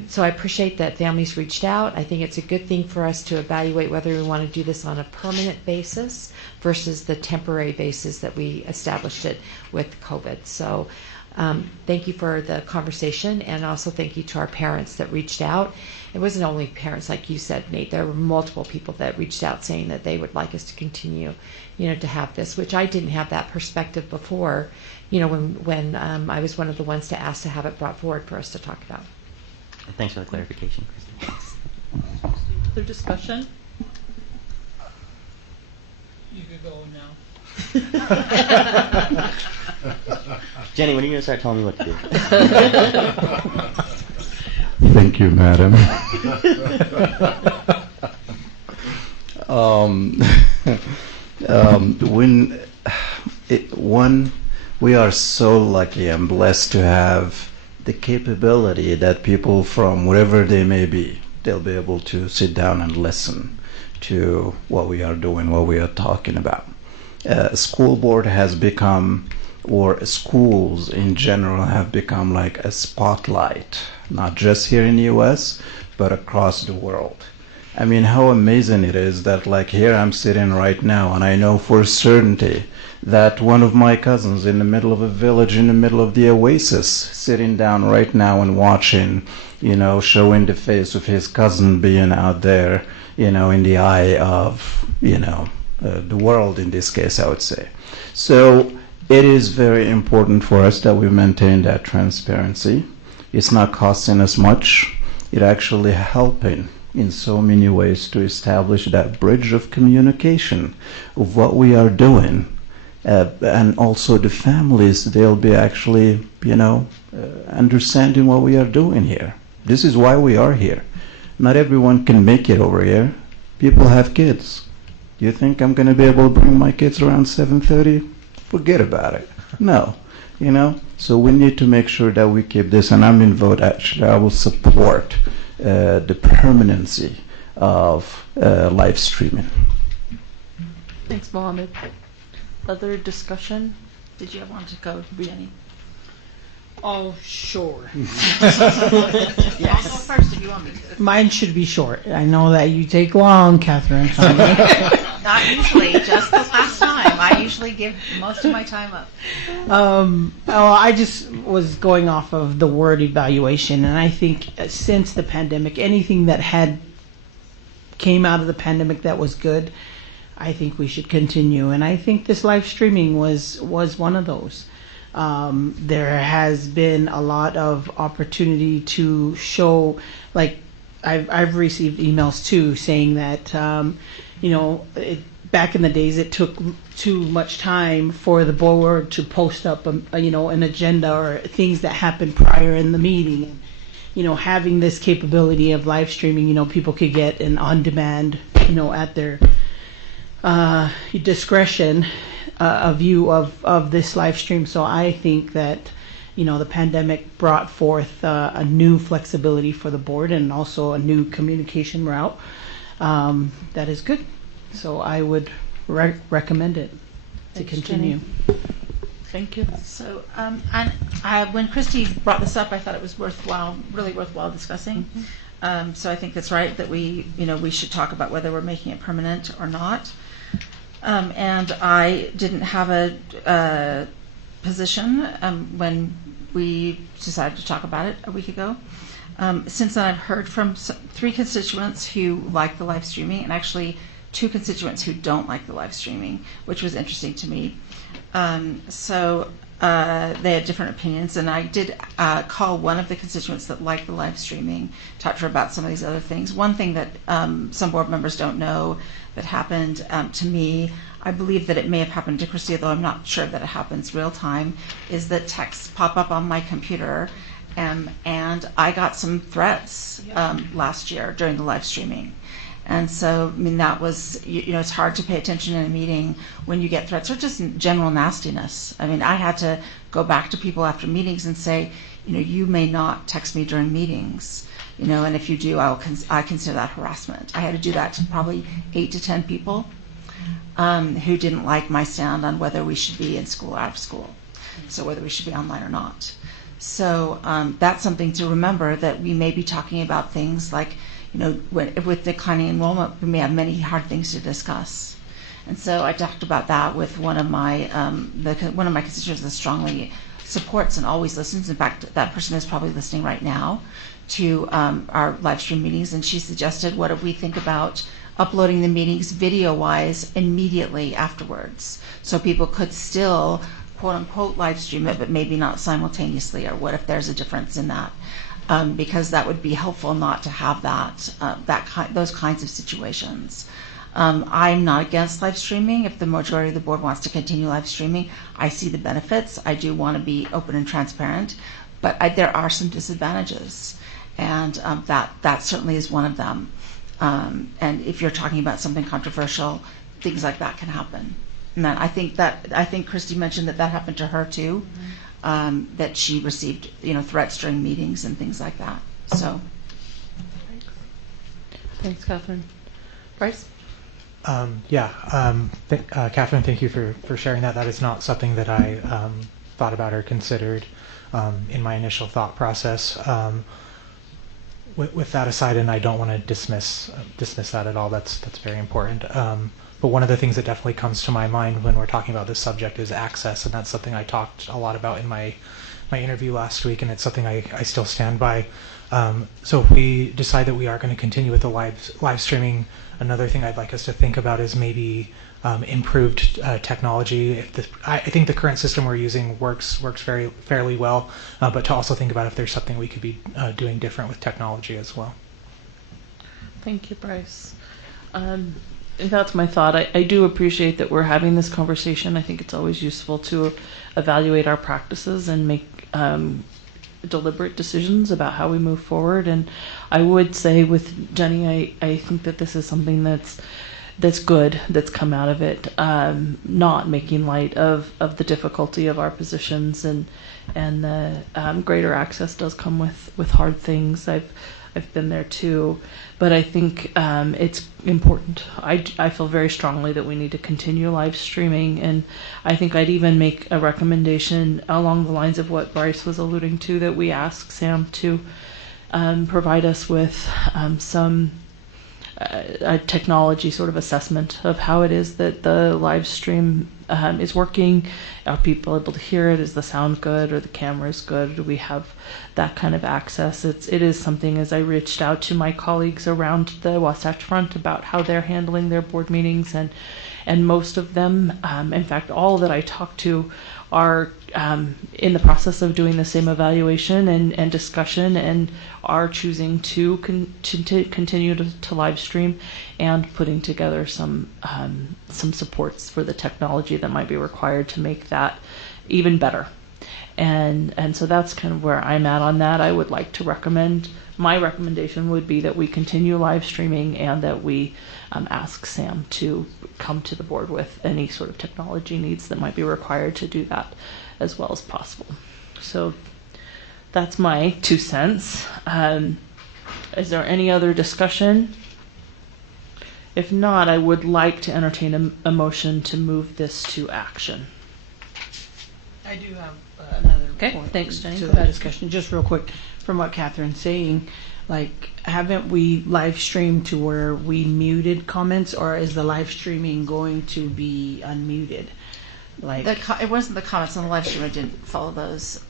So I appreciate that families reached out. I think it's a good thing for us to evaluate whether we want to do this on a permanent basis versus the temporary basis that we established it with COVID. So thank you for the conversation, and also thank you to our parents that reached out. It wasn't only parents, like you said, Nate. There were multiple people that reached out saying that they would like us to continue, to have this, which I didn't have that perspective before, when I was one of the ones to ask to have it brought forward for us to talk about. Thanks for the clarification, Christine. Other discussion? You could go now. Jenny, when are you going to start telling me what to do? Thank you, madam. We are so lucky and blessed to have the capability that people from wherever they may be, they'll be able to sit down and listen to what we are doing, what we are talking about. School board has become, or schools in general have become like a spotlight, not just here in the US, but across the world. I mean, how amazing it is that here I'm sitting right now, and I know for certainty that one of my cousins in the middle of a village, in the middle of the oasis, sitting down right now and watching, showing the face of his cousin being out there, in the eye of, the world in this case, I would say. So it is very important for us that we maintain that transparency. It's not costing us much. It's actually helping in so many ways to establish that bridge of communication of what we are doing. And also the families, they'll be actually, understanding what we are doing here. This is why we are here. Not everyone can make it over here. People have kids. You think I'm going to be able to bring my kids around 7:30? Forget about it. No, So we need to make sure that we keep this, and I'm in vote actually. I will support the permanency of live streaming. Thanks, Mohammed. Other discussion? Did you want to go, Jenny? Oh, sure. I'll go first if you want me to. Mine should be short. I know that you take long, Catherine. Not usually, just the last time. I usually give most of my time up. I just was going off of the word evaluation, and I think since the pandemic, anything that had came out of the pandemic that was good, I think we should continue. And I think this live streaming was one of those. There has been a lot of opportunity to show, I've received emails too saying that, back in the days, it took too much time for the board to post up, an agenda or things that happened prior in the meeting. And, having this capability of live streaming, people could get an on-demand, at their discretion, a view of this live stream. So I think that, the pandemic brought forth a new flexibility for the board and also a new communication route that is good. So I would recommend it to Thanks, continue. Jenny. Thank you. So, when Christy brought this up, I thought it was really worthwhile discussing. So I think it's right that we should talk about whether we're making it permanent or not. And I didn't have a position when we decided to talk about it a week ago. Since then, I've heard from 3 constituents who like the live streaming, and actually 2 constituents who don't like the live streaming, which was interesting to me. So they had different opinions, and I did call one of the constituents that liked the live streaming, talk to her about some of these other things. One thing that some board members don't know that happened to me, I believe that it may have happened to Christy, though I'm not sure that it happens real time, is that texts pop up on my computer, and I got some threats last year during the live streaming. And so, that was, it's hard to pay attention in a meeting when you get threats or just general nastiness. I had to go back to people after meetings and say, you may not text me during meetings, and if you do, I consider that harassment. I had to do that to probably 8 to 10 people who didn't like my stand on whether we should be in school or out of school, so whether we should be online or not. So that's something to remember, that we may be talking about things like, with declining enrollment, we may have many hard things to discuss. And so I talked about that with one of my constituents that strongly supports and always listens. In fact, that person is probably listening right now to our live stream meetings, and she suggested, what if we think about uploading the meetings video-wise immediately afterwards, so people could still quote-unquote live stream it, but maybe not simultaneously, or what if there's a difference in that? Because that would be helpful not to have those kinds of situations. I'm not against live streaming. If the majority of the board wants to continue live streaming, I see the benefits. I do want to be open and transparent, but there are some disadvantages, and that certainly is one of them. And if you're talking about something controversial, things like that can happen. And I think Christy mentioned that happened to her too. That she received, threats during meetings and things like that. So, Thanks, Catherine. Bryce? Catherine, thank you for sharing that. That is not something that I thought about or considered in my initial thought process. With that aside, and I don't want to dismiss that at all. That's very important. But one of the things that definitely comes to my mind when we're talking about this subject is access, and that's something I talked a lot about in my interview last week, and it's something I still stand by. So if we decide that we are going to continue with the live streaming, another thing I'd like us to think about is maybe improved technology. I think the current system we're using works fairly well, but to also think about if there's something we could be doing different with technology as well. Thank you, Bryce. That's my thought. I do appreciate that we're having this conversation. I think it's always useful to evaluate our practices and make deliberate decisions about how we move forward. And I would say with Jenny, I think that this is something that's good that's come out of it, not making light of the difficulty of our positions, and the greater access does come with hard things. I've been there too, but I think it's important. I feel very strongly that we need to continue live streaming, and I think I'd even make a recommendation along the lines of what Bryce was alluding to, that we ask Sam to provide us with some a technology sort of assessment of how it is that the live stream is working. Are people able to hear it? Is the sound good? Or the cameras good? Do we have that kind of access? It is something, as I reached out to my colleagues around the Wasatch Front about how they're handling their board meetings, and and most of them, in fact, all that I talked to are in the process of doing the same evaluation and discussion, and are choosing to continue to live stream and putting together some supports for the technology that might be required to make that even better. And so that's kind of where I'm at on that. I would like to recommend, my recommendation would be that we continue live streaming and that we ask Sam to come to the board with any sort of technology needs that might be required to do that as well as possible. So that's my 2 cents. Is there any other discussion? If not, I would like to entertain a motion to move this to action. I do have another Okay, point thanks, Jenny. to Go the ahead. discussion. Just real quick, from what Catherine's saying, like, haven't we live streamed to where we muted comments, or is the live streaming going to be unmuted? Like, It wasn't the comments on the live stream. I didn't follow those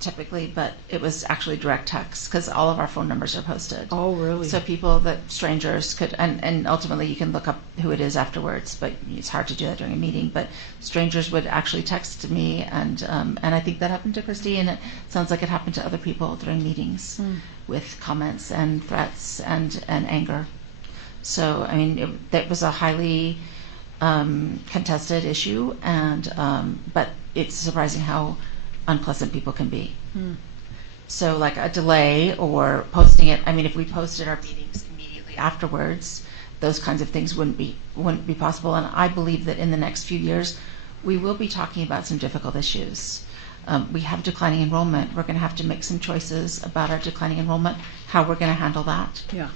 typically, but it was actually direct text because all of our phone numbers are posted. oh, really? So people that strangers could, and ultimately you can look up who it is afterwards, but it's hard to do that during a meeting. But strangers would actually text me, and I think that happened to Christy, and it sounds like it happened to other people during meetings with comments and threats and anger. So I mean, that was a highly contested issue, and but it's surprising how unpleasant people can be. So like a delay or posting it, I mean, if we posted our meetings immediately afterwards, those kinds of things wouldn't be possible. And I believe that in the next few years, we will be talking about some difficult issues. We have declining enrollment. We're going to have to make some choices about our declining enrollment, how we're going to handle that. Yeah.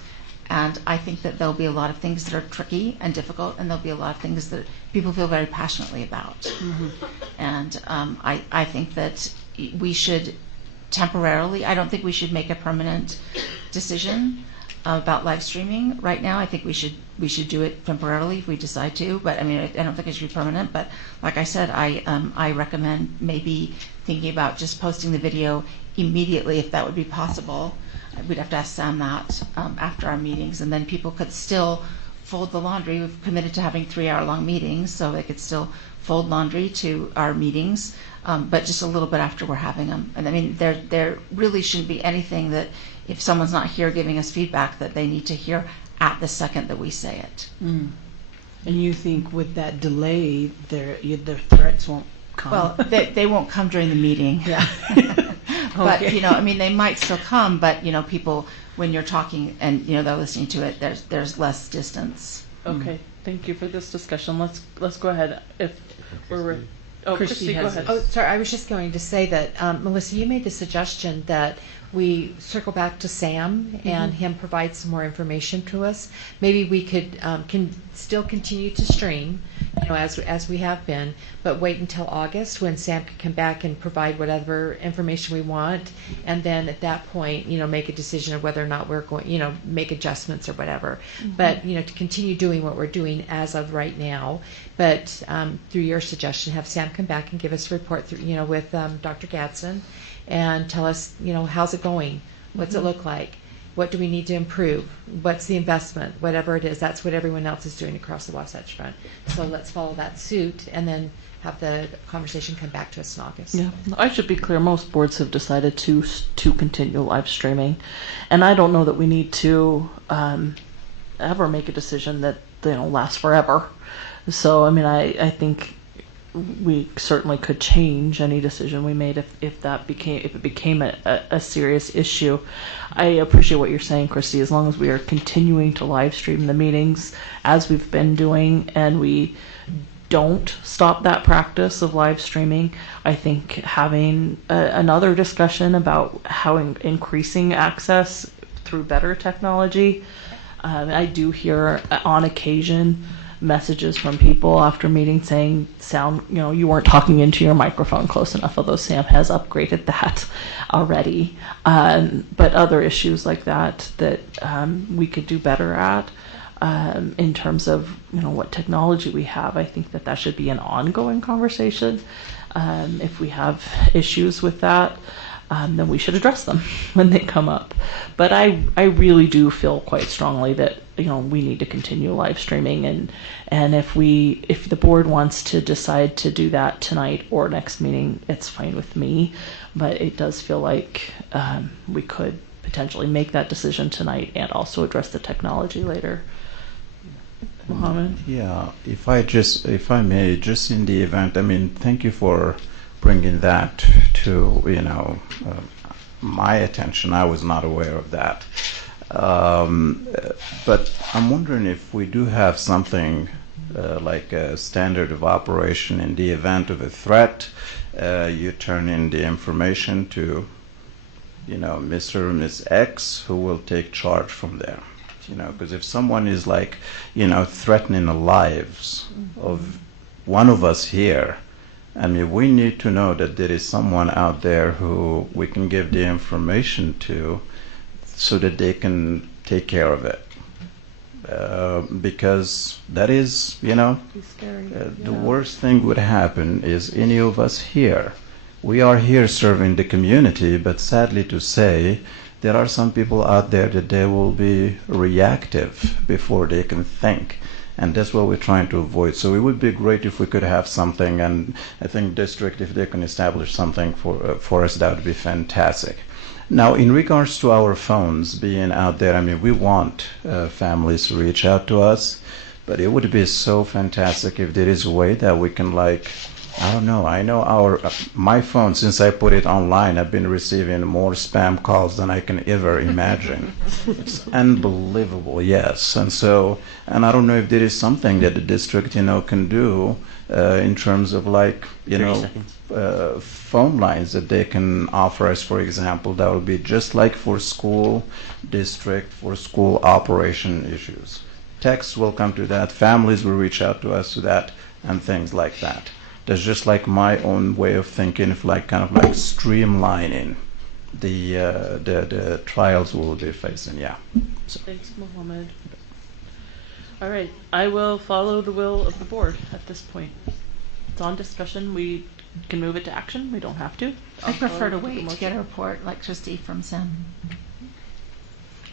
And I think that there'll be a lot of things that are tricky and difficult, and there'll be a lot of things that people feel very passionately about. And I think that we should temporarily, I don't think we should make a permanent decision about live streaming right now. I think we should do it temporarily if we decide to, but I mean, I don't think it should be permanent. But like I said, I recommend maybe thinking about just posting the video immediately if that would be possible. We'd have to ask Sam that after our meetings, and then people could still fold the laundry. We've committed to having 3-hour-long meetings, so they could still fold laundry to our meetings, but just a little bit after we're having them. And I mean, there really shouldn't be anything that if someone's not here giving us feedback that they need to hear at the second that we say it. And you think with that delay, their threats won't come? Well, they won't come during the meeting. Yeah. But, Okay. you know, I mean, they might still come, but, you know, people, when you're talking and, you know, they're listening to it, there's less distance. Okay, thank you for this discussion. Let's go ahead. If we're Christy, go has ahead. Oh, sorry, I was just going to say that, Melissa, you made the suggestion that we circle back to Sam and him provide some more information to us. Maybe we could can still continue to stream, you know, as we have been, but wait until August when Sam can come back and provide whatever information we want, and then at that point, you know, make a decision of whether or not we're going, you know, make adjustments or whatever. But you know, to continue doing what we're doing as of right now, but through your suggestion, have Sam come back and give us a report through, you know, with Dr. Gadsden, and tell us, you know, how's it going? What's it look like? What do we need to improve? What's the investment? Whatever it is, that's what everyone else is doing across the Wasatch Front. So let's follow that suit and then have the conversation come back to us in August. Yeah, I should be clear. Most boards have decided to continue live streaming, and I don't know that we need to ever make a decision that, you know, lasts forever. So I mean, I think we certainly could change any decision we made if it became a serious issue. I appreciate what you're saying, Christy. As long as we are continuing to live stream the meetings as we've been doing, and we don't stop that practice of live streaming, I think having another discussion about how increasing access through better technology. I do hear on occasion messages from people after meetings saying, you weren't talking into your microphone close enough, although Sam has upgraded that already. But other issues like that we could do better at in terms of, you know, what technology we have. I think that should be an ongoing conversation. If we have issues with that, then we should address them when they come up. But I really do feel quite strongly that, you know, we need to continue live streaming, and if the board wants to decide to do that tonight or next meeting, it's fine with me. But it does feel like we could potentially make that decision tonight and also address the technology later. Mohammed? Yeah, if I may, just in the event, I mean, thank you for bringing that to, you know, my attention. I was not aware of that. But I'm wondering if we do have something like a standard of operation in the event of a threat, you turn in the information to, you know, Mr. or Ms. X, who will take charge from there. You know, because if someone is like, you know, threatening the lives of one of us here, I mean, we need to know that there is someone out there who we can give the information to so that they can take care of it. Because that is, you know, the worst thing would happen is any of us here. We are here serving the community, but sadly to say, there are some people out there that they will be reactive before they can think. And that's what we're trying to avoid. So it would be great if we could have something, and I think district, if they can establish something for us, that would be fantastic. Now, in regards to our phones being out there, I mean, we want families to reach out to us, but it would be so fantastic if there is a way that we can, like, I don't know, I know my phone, since I put it online, I've been receiving more spam calls than I can ever imagine. It's unbelievable, yes. And I don't know if there is something that the district, you know, can do in terms of, like, you know, phone lines that they can offer us, for example, that would be just like for school district, for school operation issues. Texts will come to that, families will reach out to us to that, and things like that. That's just like my own way of thinking, of like kind of like streamlining the trials we'll be facing. Yeah. Thanks, Mohammed. All right, I will follow the will of the board at this point. It's on discussion. We can move it to action. We don't have to. I prefer to wait to get a report, like Trustee from Sam.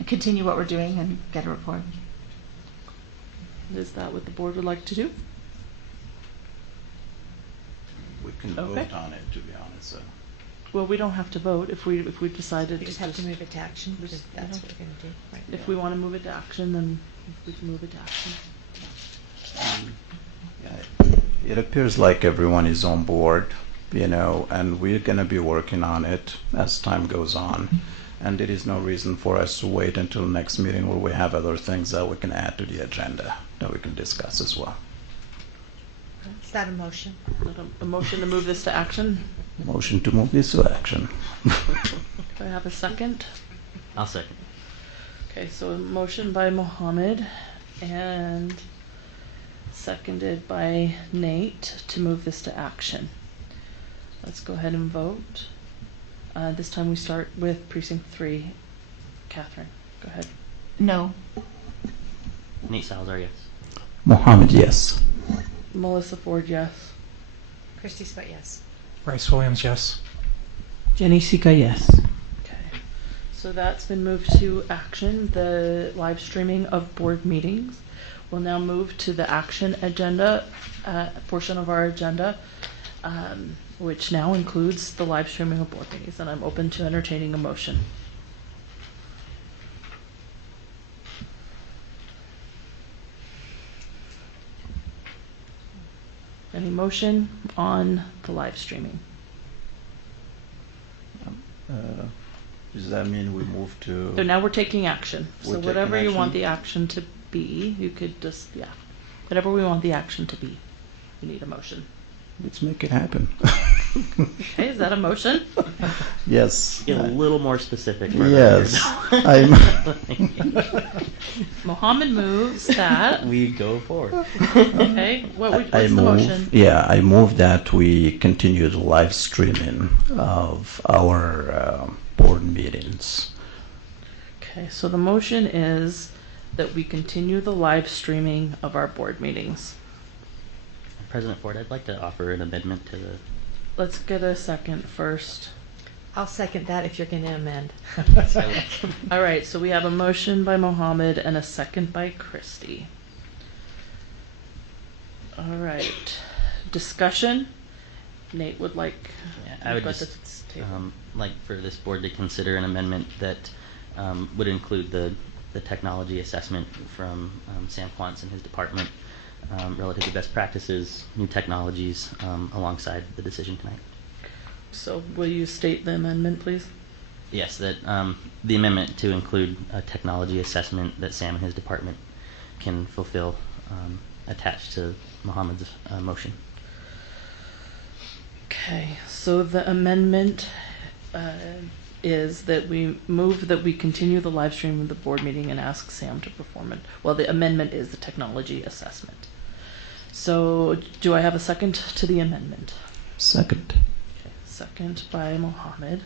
Continue what we're doing and get a report. Is that what the board would like to do? We can vote on it, to be honest. Well, we don't have to vote if we decided We just have to move it to action, because that's what we're going to do. Right. If we want to move it to action, then we can move it to action. It appears like everyone is on board, you know, and we're going to be working on it as time goes on. And there is no reason for us to wait until next meeting where we have other things that we can add to the agenda that we can discuss as well. Is that a motion? A motion to move this to action? Motion to move this to action. Do I have a second? I'll second. Okay, so a motion by Mohammed and seconded by Nate to move this to action. Let's go ahead and vote. This time we start with precinct 3. Catherine, go ahead. No. Nate Salazar, yes. Mohammed, yes. Melissa Ford, yes. Christy Sweat, yes. Bryce Williams, yes. Jenny Sika, yes. Okay, so that's been moved to action, the live streaming of board meetings. We'll now move to the action agenda portion of our agenda, which now includes the live streaming of board meetings, and I'm open to entertaining a motion. Any motion on the live streaming? Does that mean we move to... So now we're taking action. We're So taking whatever you want action? the action to be, you could just, yeah. Whatever we want the action to be, we need a motion. Let's make it happen. Okay, is that a motion? Yes. Get a little more specific. for Yes. I'm... Mohammed moves that. We go forward. Okay, what's the motion? Yeah, I move that we continue the live streaming of our board meetings. Okay, so the motion is that we continue the live streaming of our board meetings. President Ford, I'd like to offer an amendment to the... Let's get a second first. I'll second that if you're going to amend. All right, so we have a motion by Mohammed and a second by Christy. All right, discussion. Nate would like. I would got just this table. like for this board to consider an amendment that would include the technology assessment from Sam Quantz and his department relative to best practices, new technologies, alongside the decision tonight. So will you state the amendment, please? Yes, that the amendment to include a technology assessment that Sam and his department can fulfill attached to Mohammed's motion. Okay, so the amendment is that we move that we continue the live stream of the board meeting and ask Sam to perform it. Well, the amendment is the technology assessment. So do I have a second to the amendment? Second. Okay, second by Mohammed.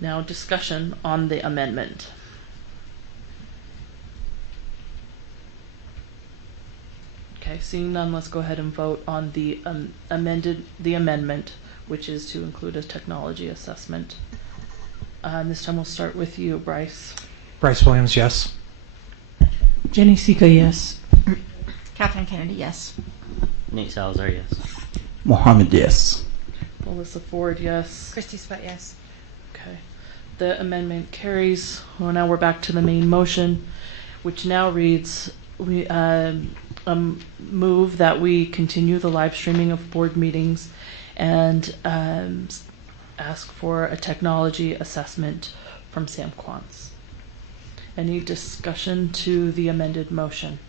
Now discussion on the amendment. Okay, seeing none, let's go ahead and vote on the amendment, which is to include a technology assessment. This time we'll start with you, Bryce. Bryce Williams, yes. Jenny Sika, yes. Catherine Kennedy, yes. Nate Salazar, yes. Mohammed, yes. Melissa Ford, yes. Christy Sweat, yes. Okay. The amendment carries. Well, now we're back to the main motion, which now reads, we move that we continue the live streaming of board meetings and ask for a technology assessment from Sam Quantz. Any discussion to the amended motion?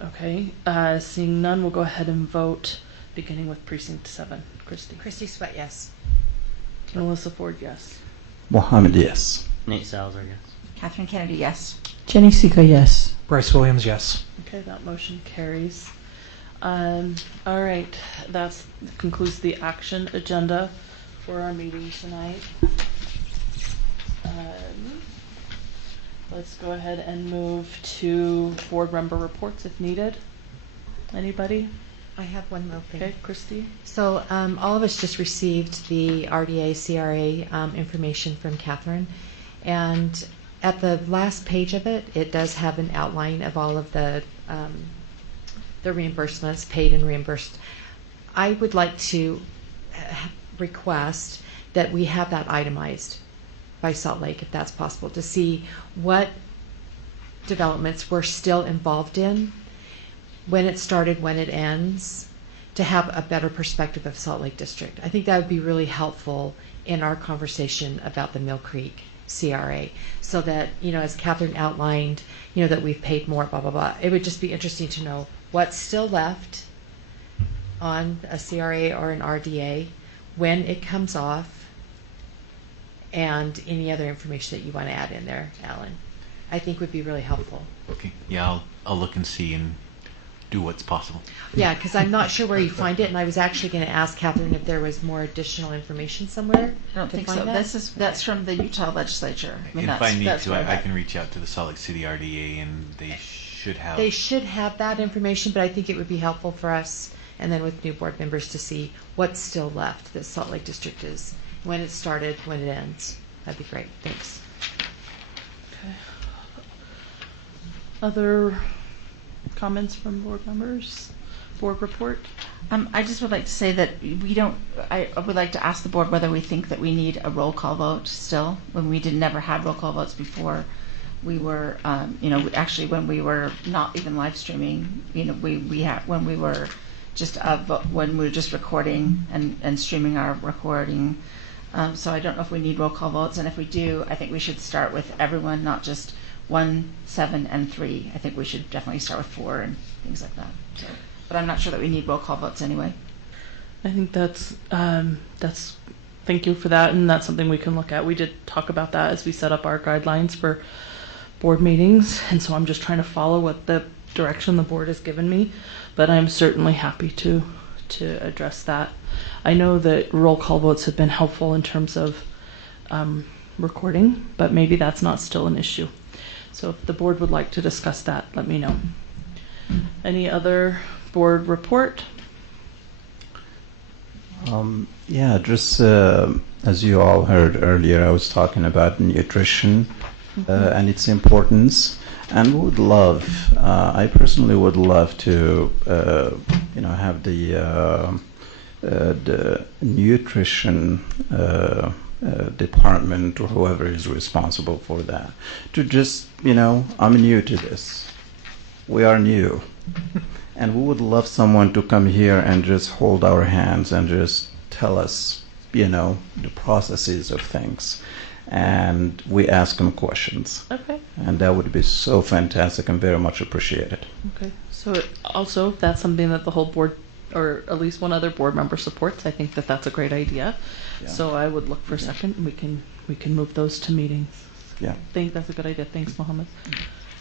Okay, seeing none, we'll go ahead and vote, beginning with precinct 7. Christy. Christy Sweat, yes. Melissa Ford, yes. Mohammed, yes. Nate Salazar, yes. Catherine Kennedy, yes. Jenny Sika, yes. Bryce Williams, yes. Okay, that motion carries. All right, that concludes the action agenda for our meeting tonight. Let's go ahead and move to board member reports if needed. Anybody? I have one more thing. Okay, Christy? So all of us just received the RDA CRA information from Catherine, and at the last page of it, it does have an outline of all of the reimbursements, paid and reimbursed. I would like to request that we have that itemized by Salt Lake, if that's possible, to see what developments we're still involved in, when it started, when it ends, to have a better perspective of Salt Lake District. I think that would be really helpful in our conversation about the Mill Creek CRA, so that, you know, as Catherine outlined, you know, that we've paid more, blah, blah, blah. It would just be interesting to know what's still left on a CRA or an RDA, when it comes off, and any other information that you want to add in there, Alan. I think would be really helpful. Okay. Yeah, I'll look and see and do what's possible. Yeah, because I'm not sure where you find it, and I was actually going to ask Catherine if there was more additional information somewhere. I don't to think find so. that. That's from the Utah legislature. I mean, If I need that's to, where I that- can reach out to the Salt Lake City RDA, and they should have. They should have that information, but I think it would be helpful for us, and then with new board members, to see what's still left that Salt Lake District is, when it started, when it ends. That'd be great. Thanks. Okay. Other comments from board members? Board report? I just would like to say that we don't, I would like to ask the board whether we think that we need a roll call vote still, when we never had roll call votes before. We were, you know, actually when we were not even live streaming, you know, we had, when we were just, when we were just recording and streaming our recording. So I don't know if we need roll call votes, and if we do, I think we should start with everyone, not just 1, 7, and 3. I think we should definitely start with 4 and things like that. So, but I'm not sure that we need roll call votes anyway. I think that's thank you for that, and that's something we can look at. We did talk about that as we set up our guidelines for board meetings, and so I'm just trying to follow what the direction the board has given me, but I'm certainly happy to address that. I know that roll call votes have been helpful in terms of recording, but maybe that's not still an issue. So if the board would like to discuss that, let me know. Any other board report? Yeah, just as you all heard earlier, I was talking about nutrition and its importance, and would love, I personally would love to, have the nutrition department or whoever is responsible for that to just, I'm new to this. We are new. And we would love someone to come here and just hold our hands and just tell us, the processes of things. And we ask them questions. Okay. And that would be so fantastic and very much appreciated. Okay. So also, if that's something that the whole board, or at least one other board member supports, I think that that's a great idea. Yeah. So I would look for a second, and we can move those to meetings. Yeah. I think that's a good idea. Thanks, Mohammed.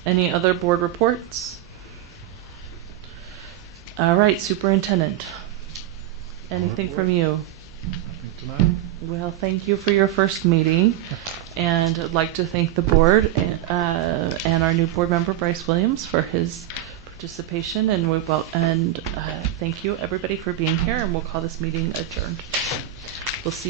Any other board reports? All right, Superintendent. Anything from you? Well, thank you for your first meeting, and I'd like to thank the board and our new board member Bryce Williams for his participation, and thank you everybody for being here. And we'll call this meeting adjourned. We'll see you.